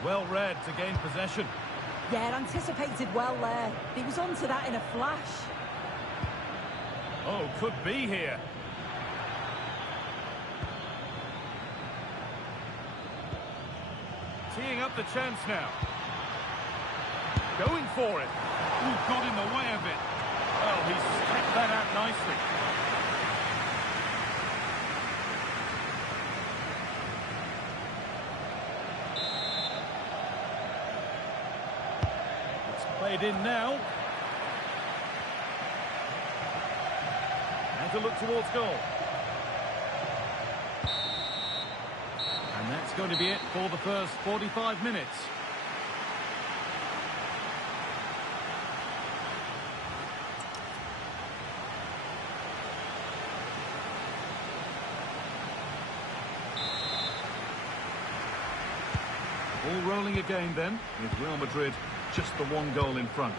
Well read to gain possession. Yeah, anticipated well there. He was onto that in a flash. Oh, could be here. Teeing up the chance now. Going for it. Ooh, got in the way of it. Well, he stripped that out nicely. It's played in now. And to look towards goal. And that's going to be it for the first 45 minutes. All rolling again then, with Real Madrid just the one goal in front.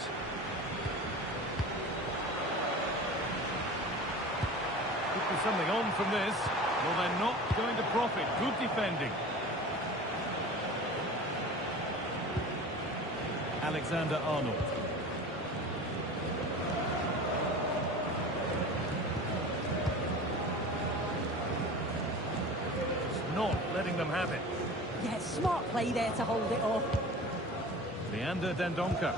Could be something on from this. Well, they're not going to profit. Good defending. Alexander-Arnold. Just not letting them have it. Yeah, smart play there to hold it off. Leander Dendoncker.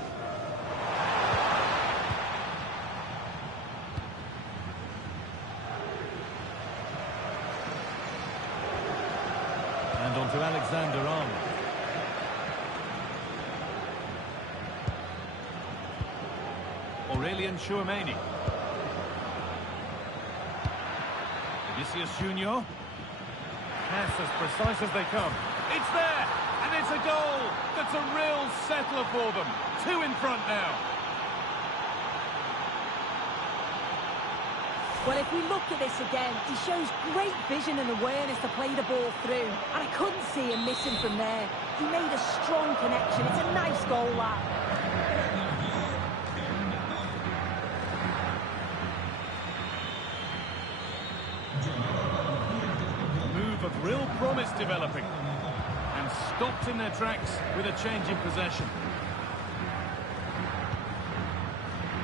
And on to Alexander-Arnold. Aurelien Chouameni. Vinicius Junior. Pass as precise as they come. It's there, and it's a goal. That's a real settler for them. 2 in front now. Well, if we look at this again, he shows great vision and awareness to play the ball through. And I couldn't see him missing from there. He made a strong connection. It's a nice goal, that. A move of real promise developing. And stopped in their tracks with a change in possession.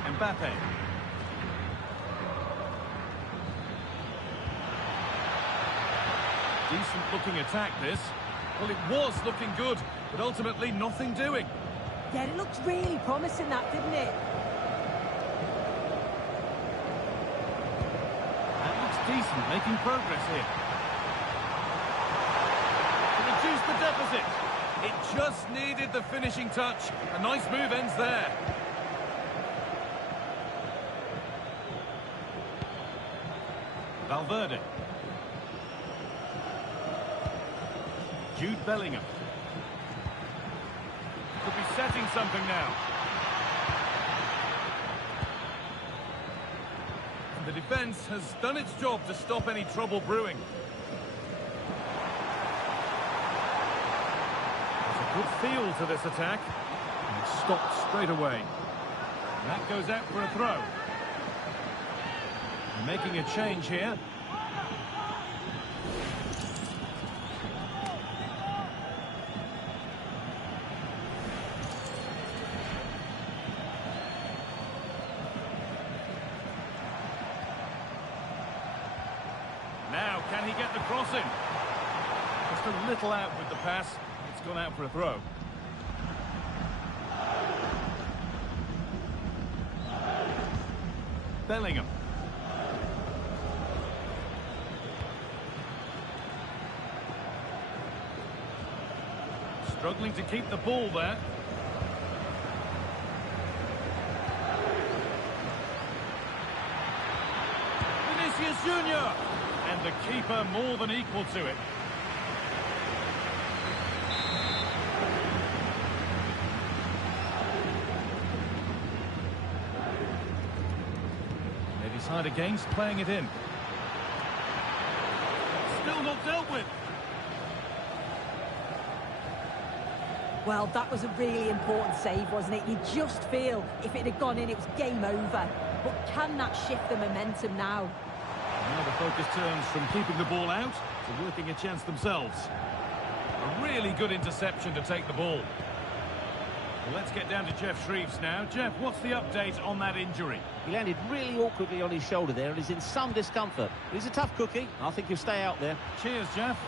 Mbappe. Decent looking attack, this. Well, it was looking good, but ultimately nothing doing. Yeah, it looked really promising, that, didn't it? That looks decent, making progress here. To reduce the deficit. It just needed the finishing touch. A nice move ends there. Valverde. Jude Bellingham. Could be setting something now. And the defence has done its job to stop any trouble brewing. There's a good feel to this attack. And it's stopped straight away. And that goes out for a throw. They're making a change here. Now, can he get the cross in? Just a little out with the pass. It's gone out for a throw. Bellingham. Struggling to keep the ball there. Vinicius Junior. And the keeper more than equal to it. They decide against playing it in. Still not dealt with. Well, that was a really important save, wasn't it? You just feel if it had gone in, it was game over. But can that shift the momentum now? Now the focus turns from keeping the ball out to working a chance themselves. A really good interception to take the ball. Well, let's get down to Jeff Shreves now. Jeff, what's the update on that injury? He landed really awkwardly on his shoulder there and is in some discomfort. He's a tough cookie. I think he'll stay out there. Cheers, Jeff.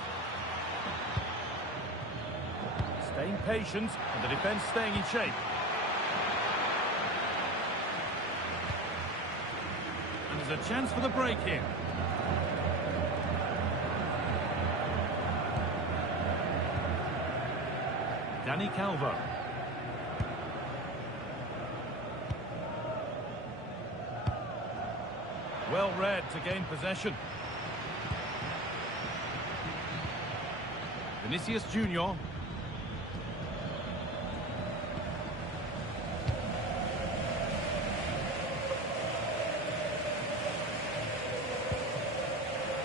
Staying patient and the defence staying in shape. And there's a chance for the break here. Dani Calvo. Well read to gain possession. Vinicius Junior.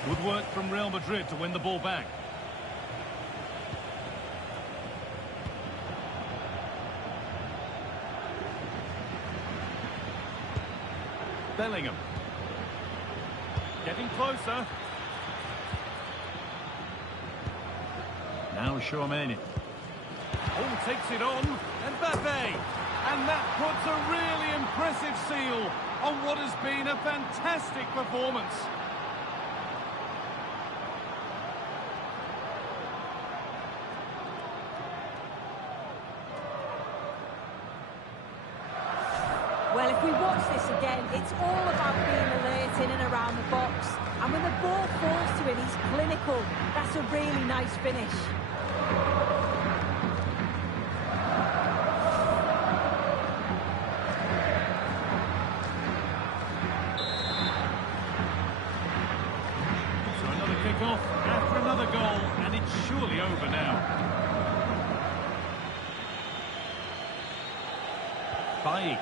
Good work from Real Madrid to win the ball back. Bellingham. Getting closer. Now Tchouaméni. Oh, takes it on. Mbappe. And that puts a really impressive seal on what has been a fantastic performance. Well, if we watch this again, it's all about being alert in and around the box. And when the ball falls to him, he's clinical. That's a really nice finish. So another kick-off after another goal, and it's surely over now. Bailly.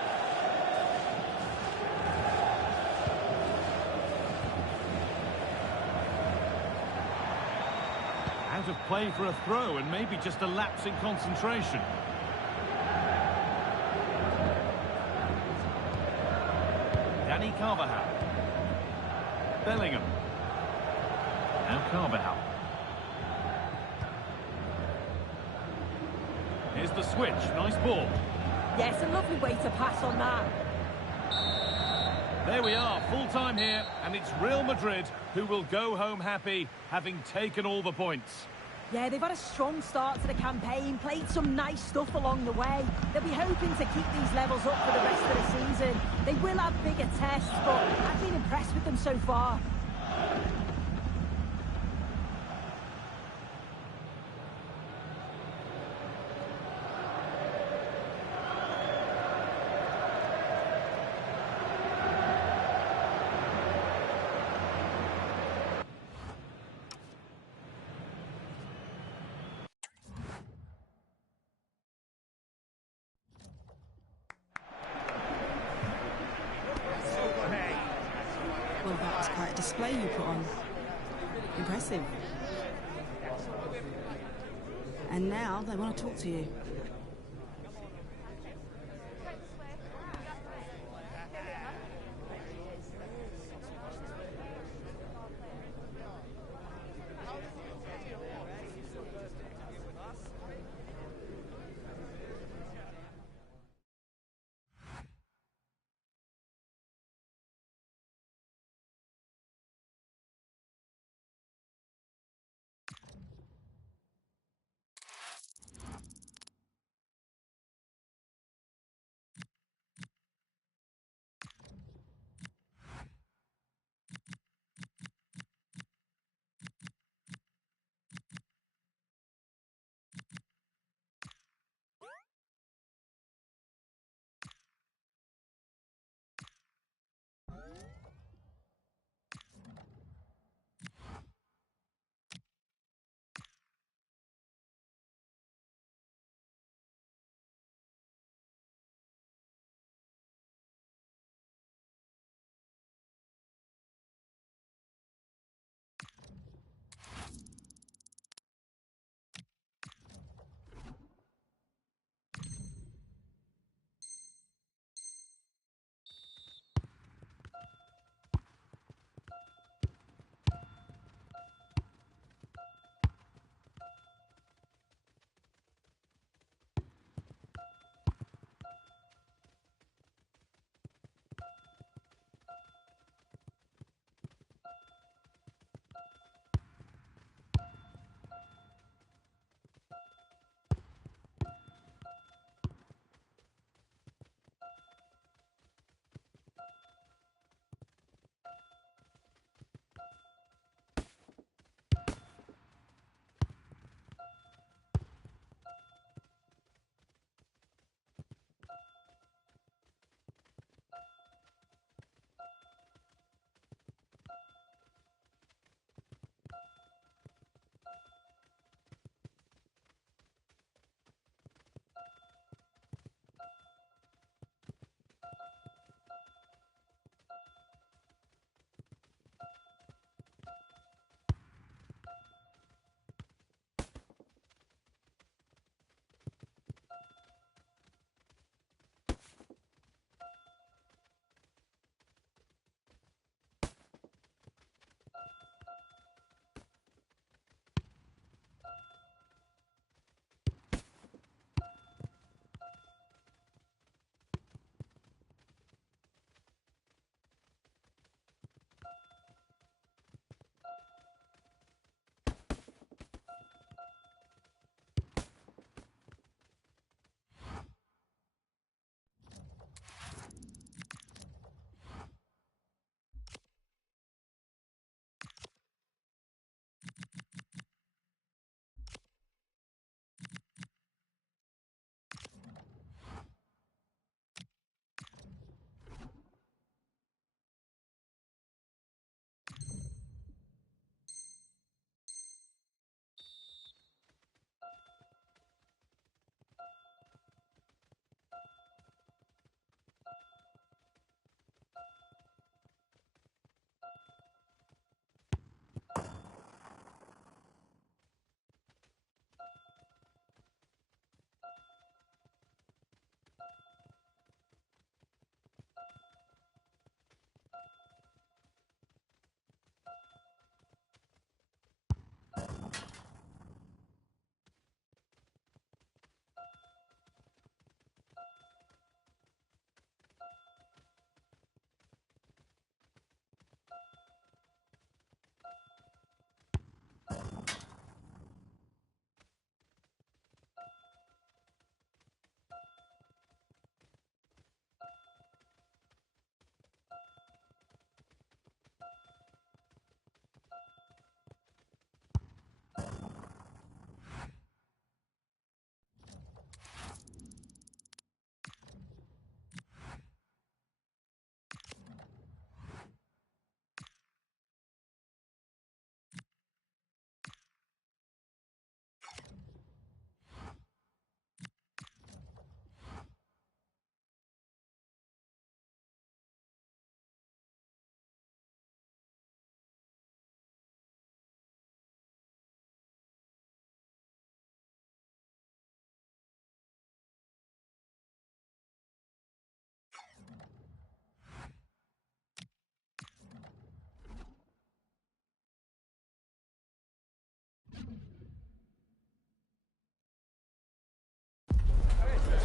Out of play for a throw and maybe just a lapse in concentration. Dani Carvajal. Bellingham. Now Carvajal. Here's the switch. Nice ball. Yes, a lovely way to pass on that. There we are, full time here, and it's Real Madrid who will go home happy, having taken all the points. Yeah, they've had a strong start to the campaign, played some nice stuff along the way. They'll be hoping to keep these levels up for the rest of the season. They will have bigger tests, but I've been impressed with them so far. Well, that was quite a display you put on. Impressive. And now they want to talk to you.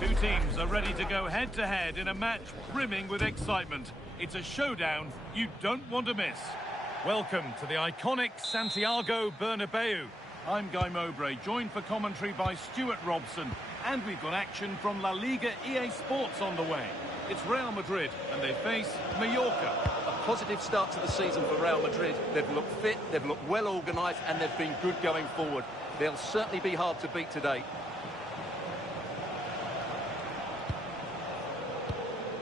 Two teams are ready to go head-to-head in a match brimming with excitement. It's a showdown you don't want to miss. Welcome to the iconic Santiago Bernabeu. I'm Guy Mowbray, joined for commentary by Stuart Robson. And we've got action from La Liga EA Sports on the way. It's Real Madrid, and they face Mallorca. A positive start to the season for Real Madrid. They've looked fit, they've looked well organised, and they've been good going forward. They'll certainly be hard to beat today.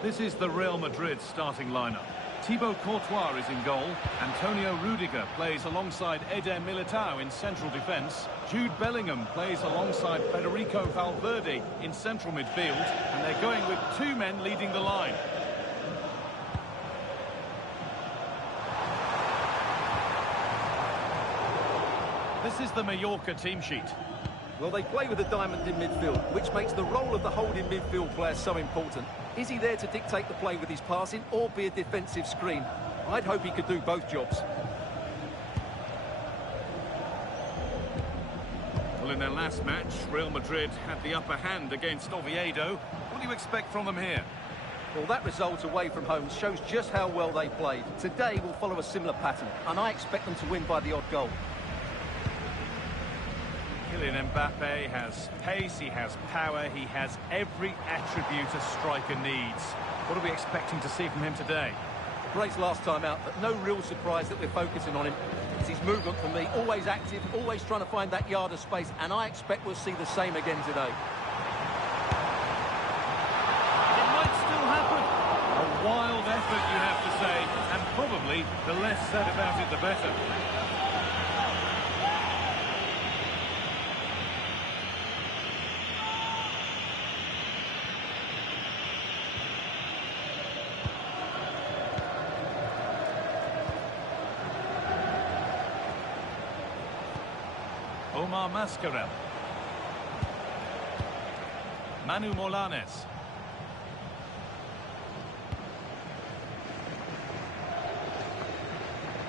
This is the Real Madrid starting lineup. Thibaut Courtois is in goal. Antonio Rudiger plays alongside Eder Militao in central defence. Jude Bellingham plays alongside Federico Valverde in central midfield. And they're going with two men leading the line. This is the Mallorca team sheet. Well, they play with a diamond in midfield, which makes the role of the holding midfield player so important. Is he there to dictate the play with his passing or be a defensive screen? I'd hope he could do both jobs. Well, in their last match, Real Madrid had the upper hand against Oviedo. What do you expect from them here? Well, that result away from home shows just how well they played. Today will follow a similar pattern, and I expect them to win by the odd goal. Kylian Mbappe has pace, he has power, he has every attribute a striker needs. What are we expecting to see from him today? Brace last time out, but no real surprise that we're focusing on him. It's his movement for me, always active, always trying to find that yard of space, and I expect we'll see the same again today. It might still happen. A wild effort, you have to say, and probably the less said about it, the better. Omar Mascarell. Manu Molanes.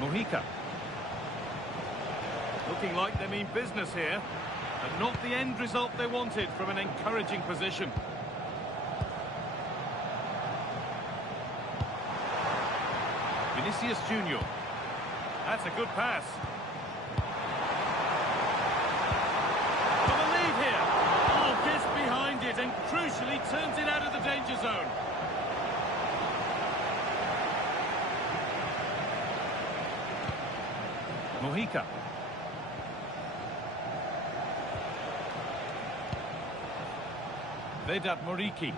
Mojica. Looking like they mean business here, but not the end result they wanted from an encouraging position. Vinicius Junior. That's a good pass. And crucially turns it out of the danger zone. Mojica. Vedat Muriqi.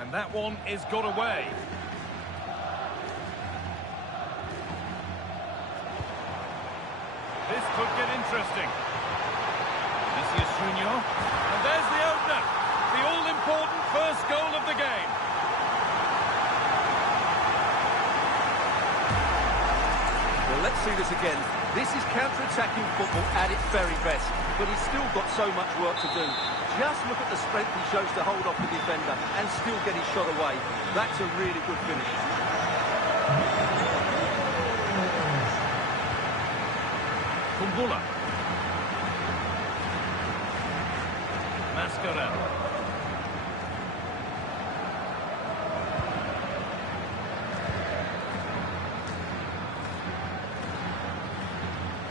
And that one is got away. This could get interesting. Vinicius Junior, and there's the opener, the all-important first goal of the game. Well, let's see this again. This is counter-attacking football at its very best, but he's still got so much work to do. Just look at the strength he shows to hold off the defender and still get his shot away. That's a really good finish. Kumbula. Mascarell.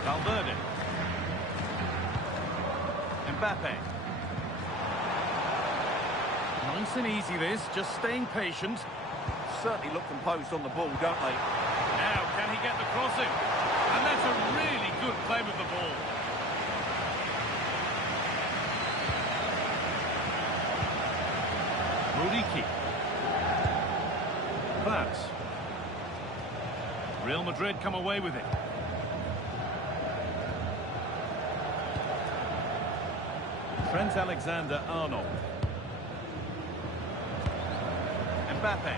Valverde. Mbappe. Nice and easy this, just staying patient. Certainly look composed on the ball, don't they? Now, can he get the crossing? And that's a really good play with the ball. Muriqi. But Real Madrid come away with it. Trent Alexander-Arnold. Mbappe.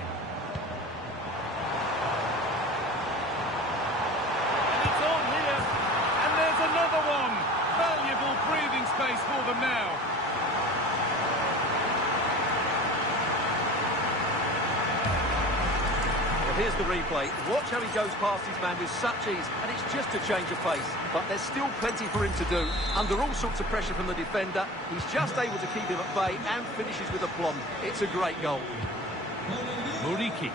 And it's on here. And there's another one. Valuable breathing space for them now. Well, here's there's the replay. Watch how he goes past his man with such ease, and it's just a change of pace. But there's still plenty for him to do. Under all sorts of pressure from the defender, he's just able to keep him at bay and finishes with aplomb. It's a great goal. Muriqi.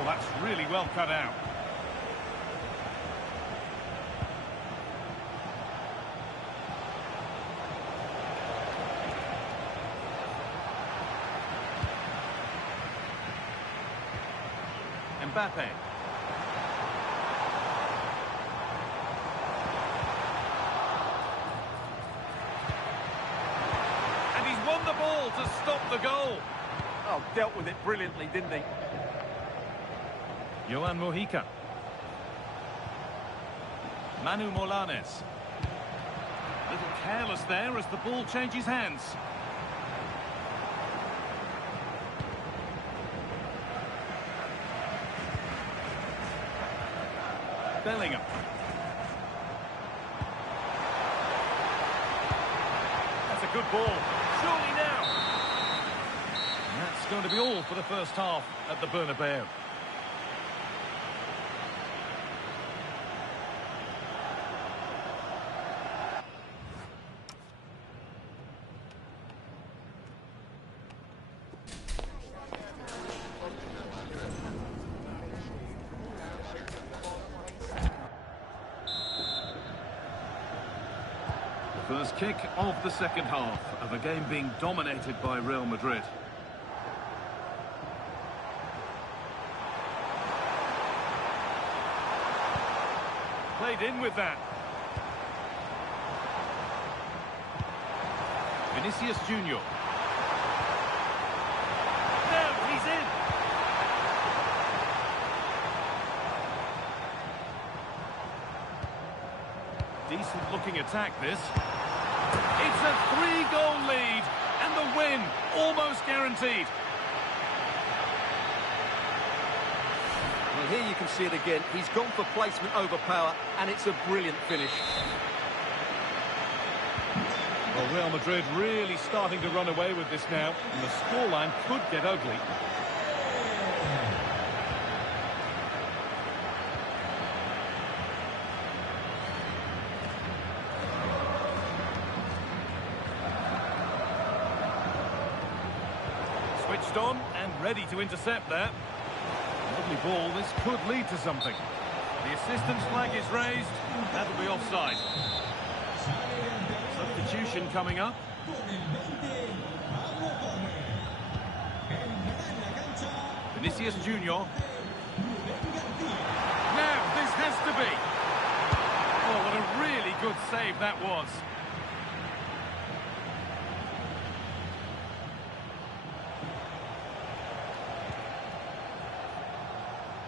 Oh, that's really well cut out. Mbappe. And he's won the ball to stop the goal. Oh, dealt with it brilliantly, didn't he? Johan Mojica. Manu Molanes. A little careless there as the ball changes hands. Bellingham. That's a good ball. Surely now. And that's going to be all for the first half at the Bernabeu. First kick of the second half of a game being dominated by Real Madrid. Played in with that. Vinicius Junior. Now he's in. Decent looking attack this. It's a 3-goal lead, and the win almost guaranteed. Well, here you can see it again. He's gone for placement over power, and it's a brilliant finish. Well, Real Madrid really starting to run away with this now, and the scoreline could get ugly. Switched on and ready to intercept there. Lovely ball, this could lead to something. The assistant's flag is raised, that'll be offside. Substitution coming up. Vinicius Junior. Now, this has to be. Oh, what a really good save that was.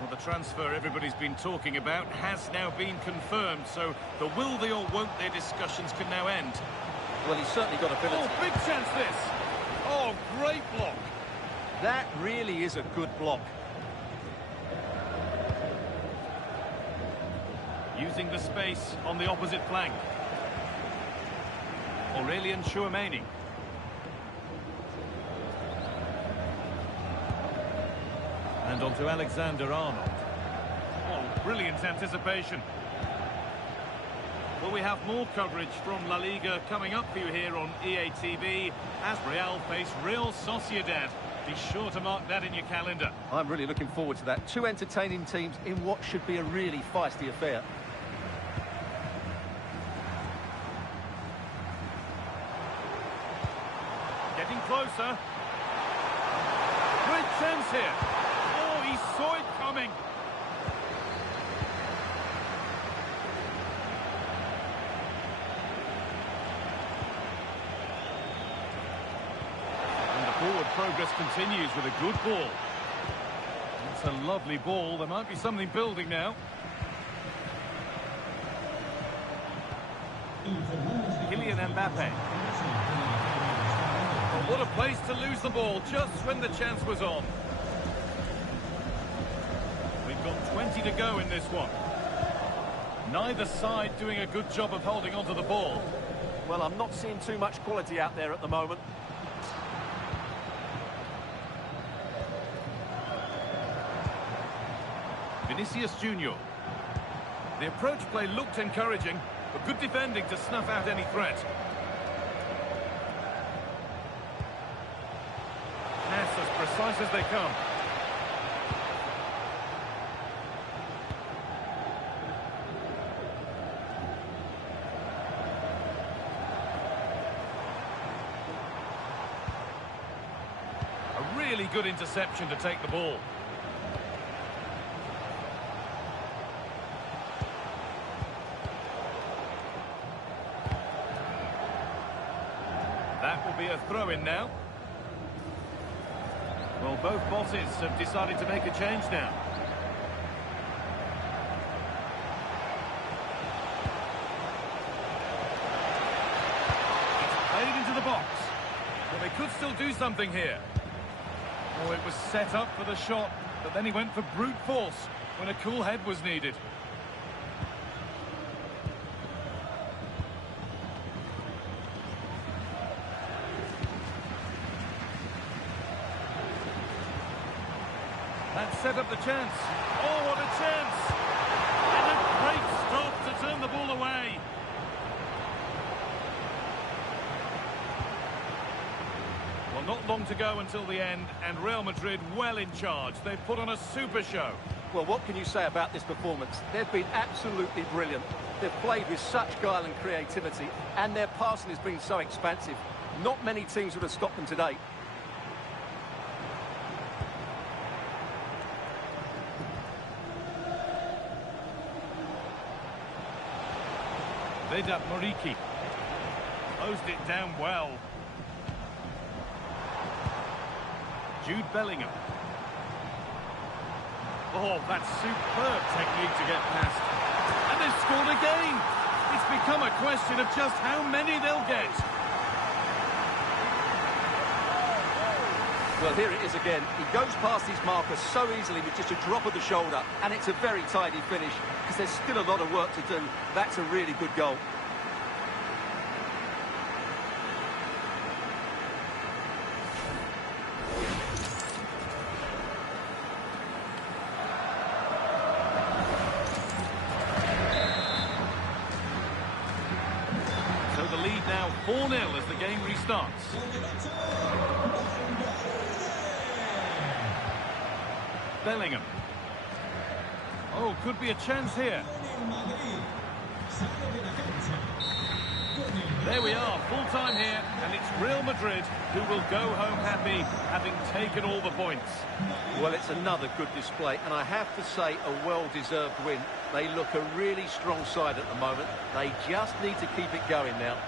Well, the transfer everybody's been talking about has now been confirmed, so the will they or won't they discussions can now end. Well, he's certainly got ability. Oh, big chance this. Oh, great block. That really is a good block. Using the space on the opposite flank. Aurelien Tchouameni. And on to Alexander-Arnold. Oh, brilliant anticipation. Well, we have more coverage from La Liga coming up for you here on EA TV as Real face Real Sociedad. Be sure to mark that in your calendar. I'm really looking forward to that. Two entertaining teams in what should be a really feisty affair. Getting closer. Great chance here. Oh, he saw it coming. And the forward progress continues with a good ball. It's a lovely ball. There might be something building now. Kylian Mbappe. Oh, what a place to lose the ball just when the chance was on. We've got 20 to go in this one. Neither side doing a good job of holding onto the ball. Well, I'm not seeing too much quality out there at the moment. Vinicius Junior. The approach play looked encouraging, but good defending to snuff out any threat. Pass as precise as they come. A really good interception to take the ball. That will be a throw-in now. Well, both bosses have decided to make a change now. It's played into the box. Well, they could still do something here. Oh, it was set up for the shot, but then he went for brute force when a cool head was needed. That set up the chance. Oh, what a chance! And a great stop to turn the ball away. Well, not long to go until the end, and Real Madrid well in charge. They've put on a super show. Well, what can you say about this performance? They've been absolutely brilliant. They've played with such guile and creativity, and their passing has been so expansive. Not many teams would have stopped them today. Vedat Muriqi closed it down well. Jude Bellingham. Oh, that's superb technique to get past. And they've scored again. It's become a question of just how many they'll get. Well, here it is again. He goes past his marker so easily with just a drop of the shoulder, and it's a very tidy finish because there's still a lot of work to do. That's a really good goal. So the lead now 4-0 as the game restarts. Bellingham. Oh, could be a chance here. There we are, full time here, and it's Real Madrid who will go home happy, having taken all the points. Well, it's another good display, and I have to say a well-deserved win. They look a really strong side at the moment. They just need to keep it going now.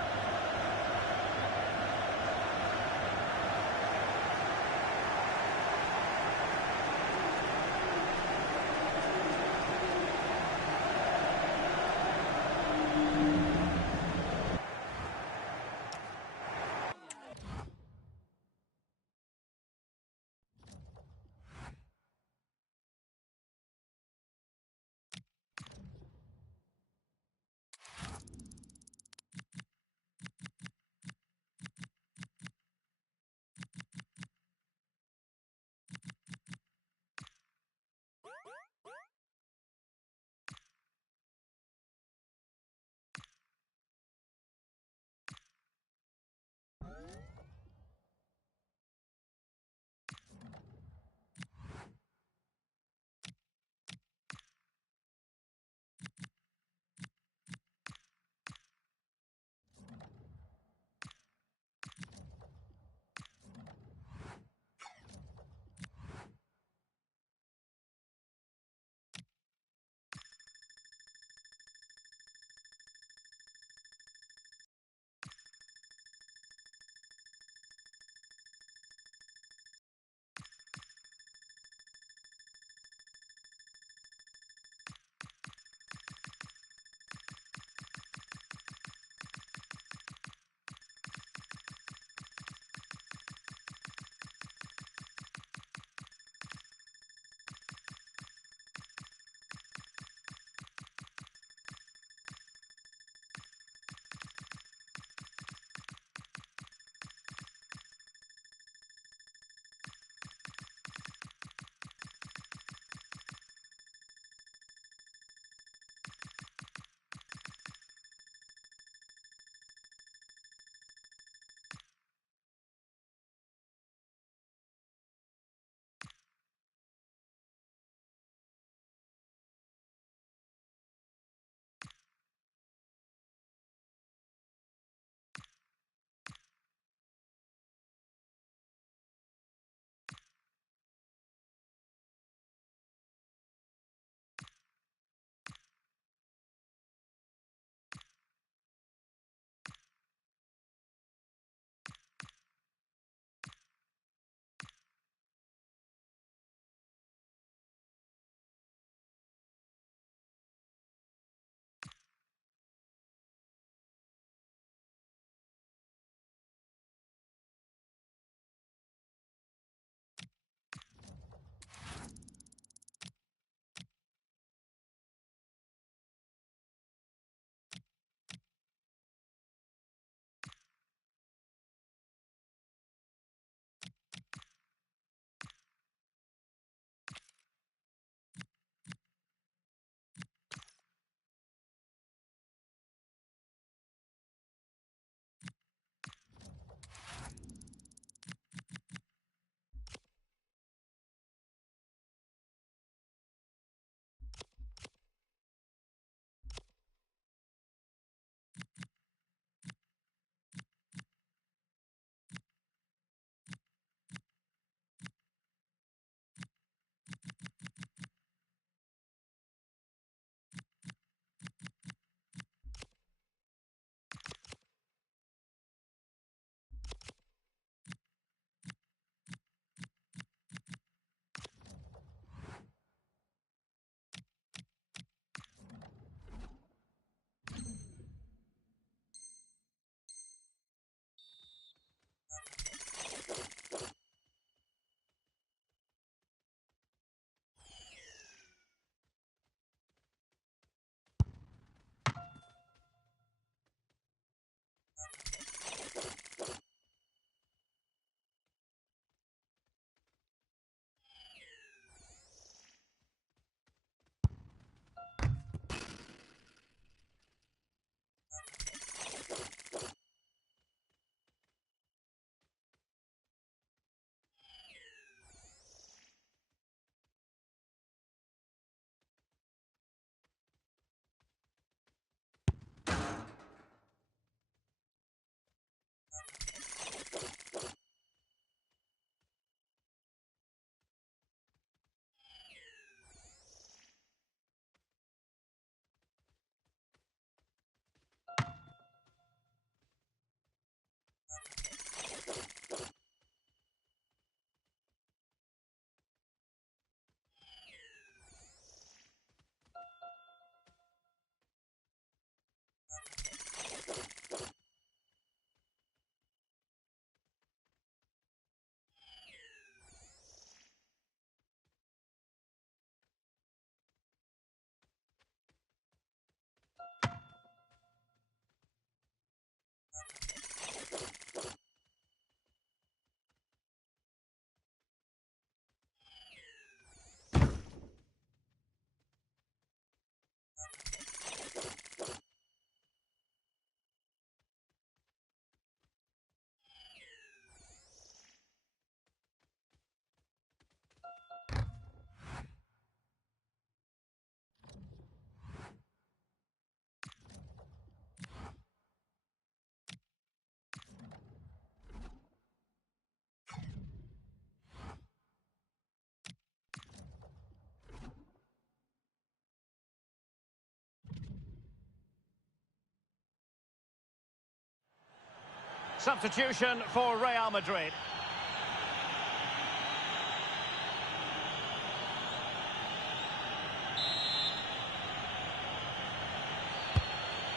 Substitution for Real Madrid.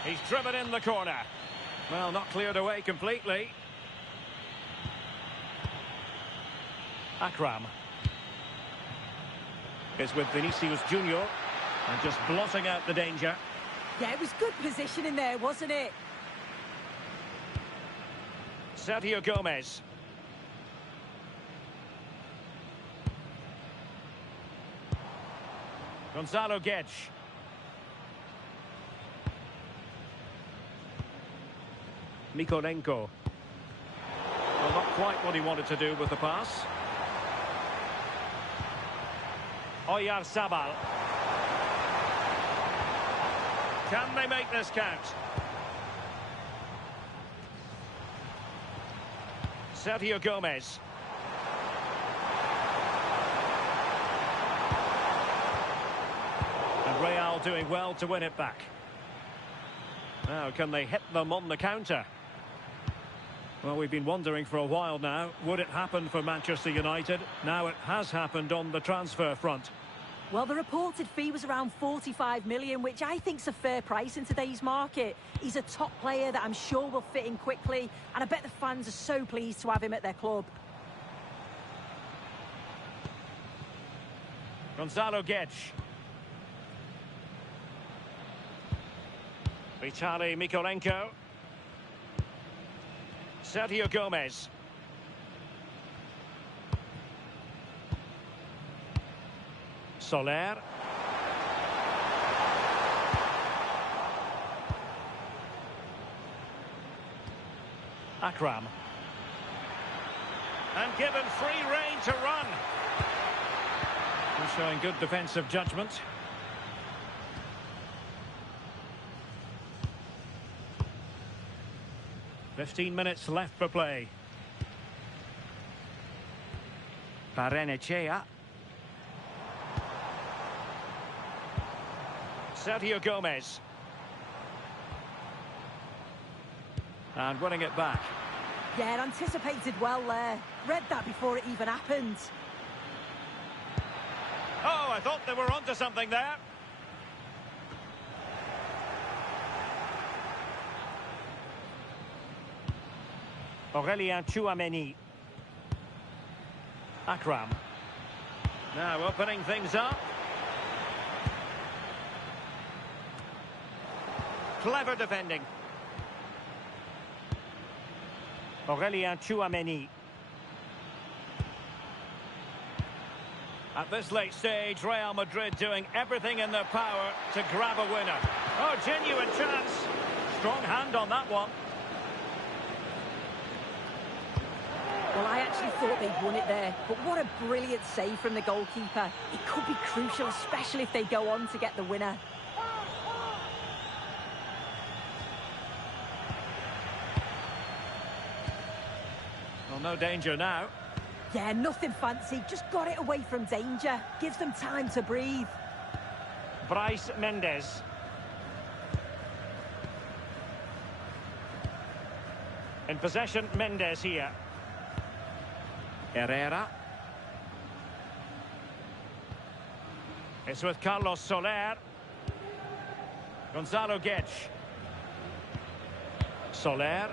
He's driven in the corner. Well, not cleared away completely. Akram. Is with Vinicius Junior. And just blotting out the danger. Yeah, it was good positioning there, wasn't it? Sergio Gomez. Gonzalo Guedes. Mikolenko. Well, not quite what he wanted to do with the pass. Oyarzabal. Can they make this count? Sergio Gomez. And Real doing well to win it back. Now, can they hit them on the counter? Well, we've been wondering for a while now, would it happen for Manchester United? Now it has happened on the transfer front. Well, the reported fee was around 45 million, which I think's a fair price in today's market. He's a top player that I'm sure will fit in quickly, and I bet the fans are so pleased to have him at their club. Gonzalo Guedes. Vitaly Mikolenko. Sergio Gomez. Soler. Akram. And given free rein to run. He's showing good defensive judgment. "15 minutes left for play. Barrenechea. Sergio Gomez. And winning it back. Yeah, anticipated well there. Read that before it even happened. Oh, I thought they were onto something there. Aurelien Tchouameni. Akram. Now opening things up. Clever defending. Aurelien Tchouameni. At this late stage, Real Madrid doing everything in their power to grab a winner. Oh, genuine chance. Strong hand on that one. Well, I actually thought they'd won it there, but what a brilliant save from the goalkeeper. It could be crucial, especially if they go on to get the winner. Well, no danger now. Yeah, nothing fancy, just got it away from danger. Gives them time to breathe. Bryce Mendes. In possession, Mendes here. Herrera. It's with Carlos Soler. Gonzalo Guedes. Soler.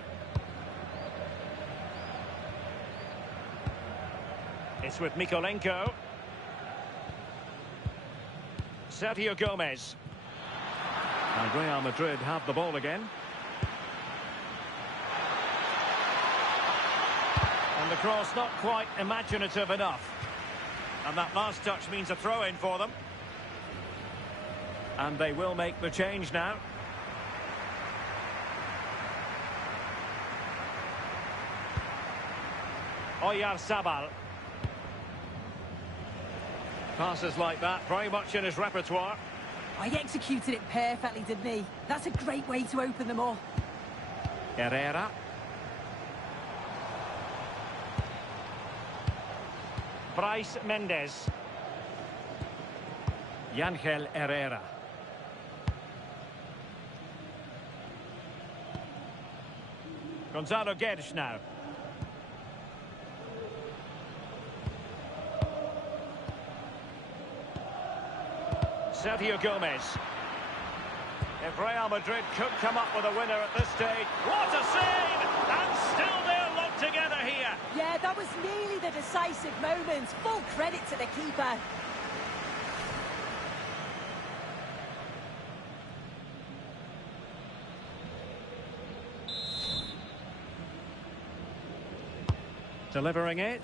It's with Mikolenko. Sergio Gomez. And Real Madrid have the ball again. And the cross not quite imaginative enough. And that last touch means a throw-in for them. And they will make the change now. Oyarzabal. Passes like that, very much in his repertoire. Oh, he executed it perfectly, didn't he? That's a great way to open them up. Herrera. Bryce Mendes. Yangel Herrera. Gonzalo Guedes now. Sergio Gomez. If Real Madrid could come up with a winner at this stage, what a save! And still they're locked together here. Yeah, that was nearly the decisive moment. Full credit to the keeper. Delivering it.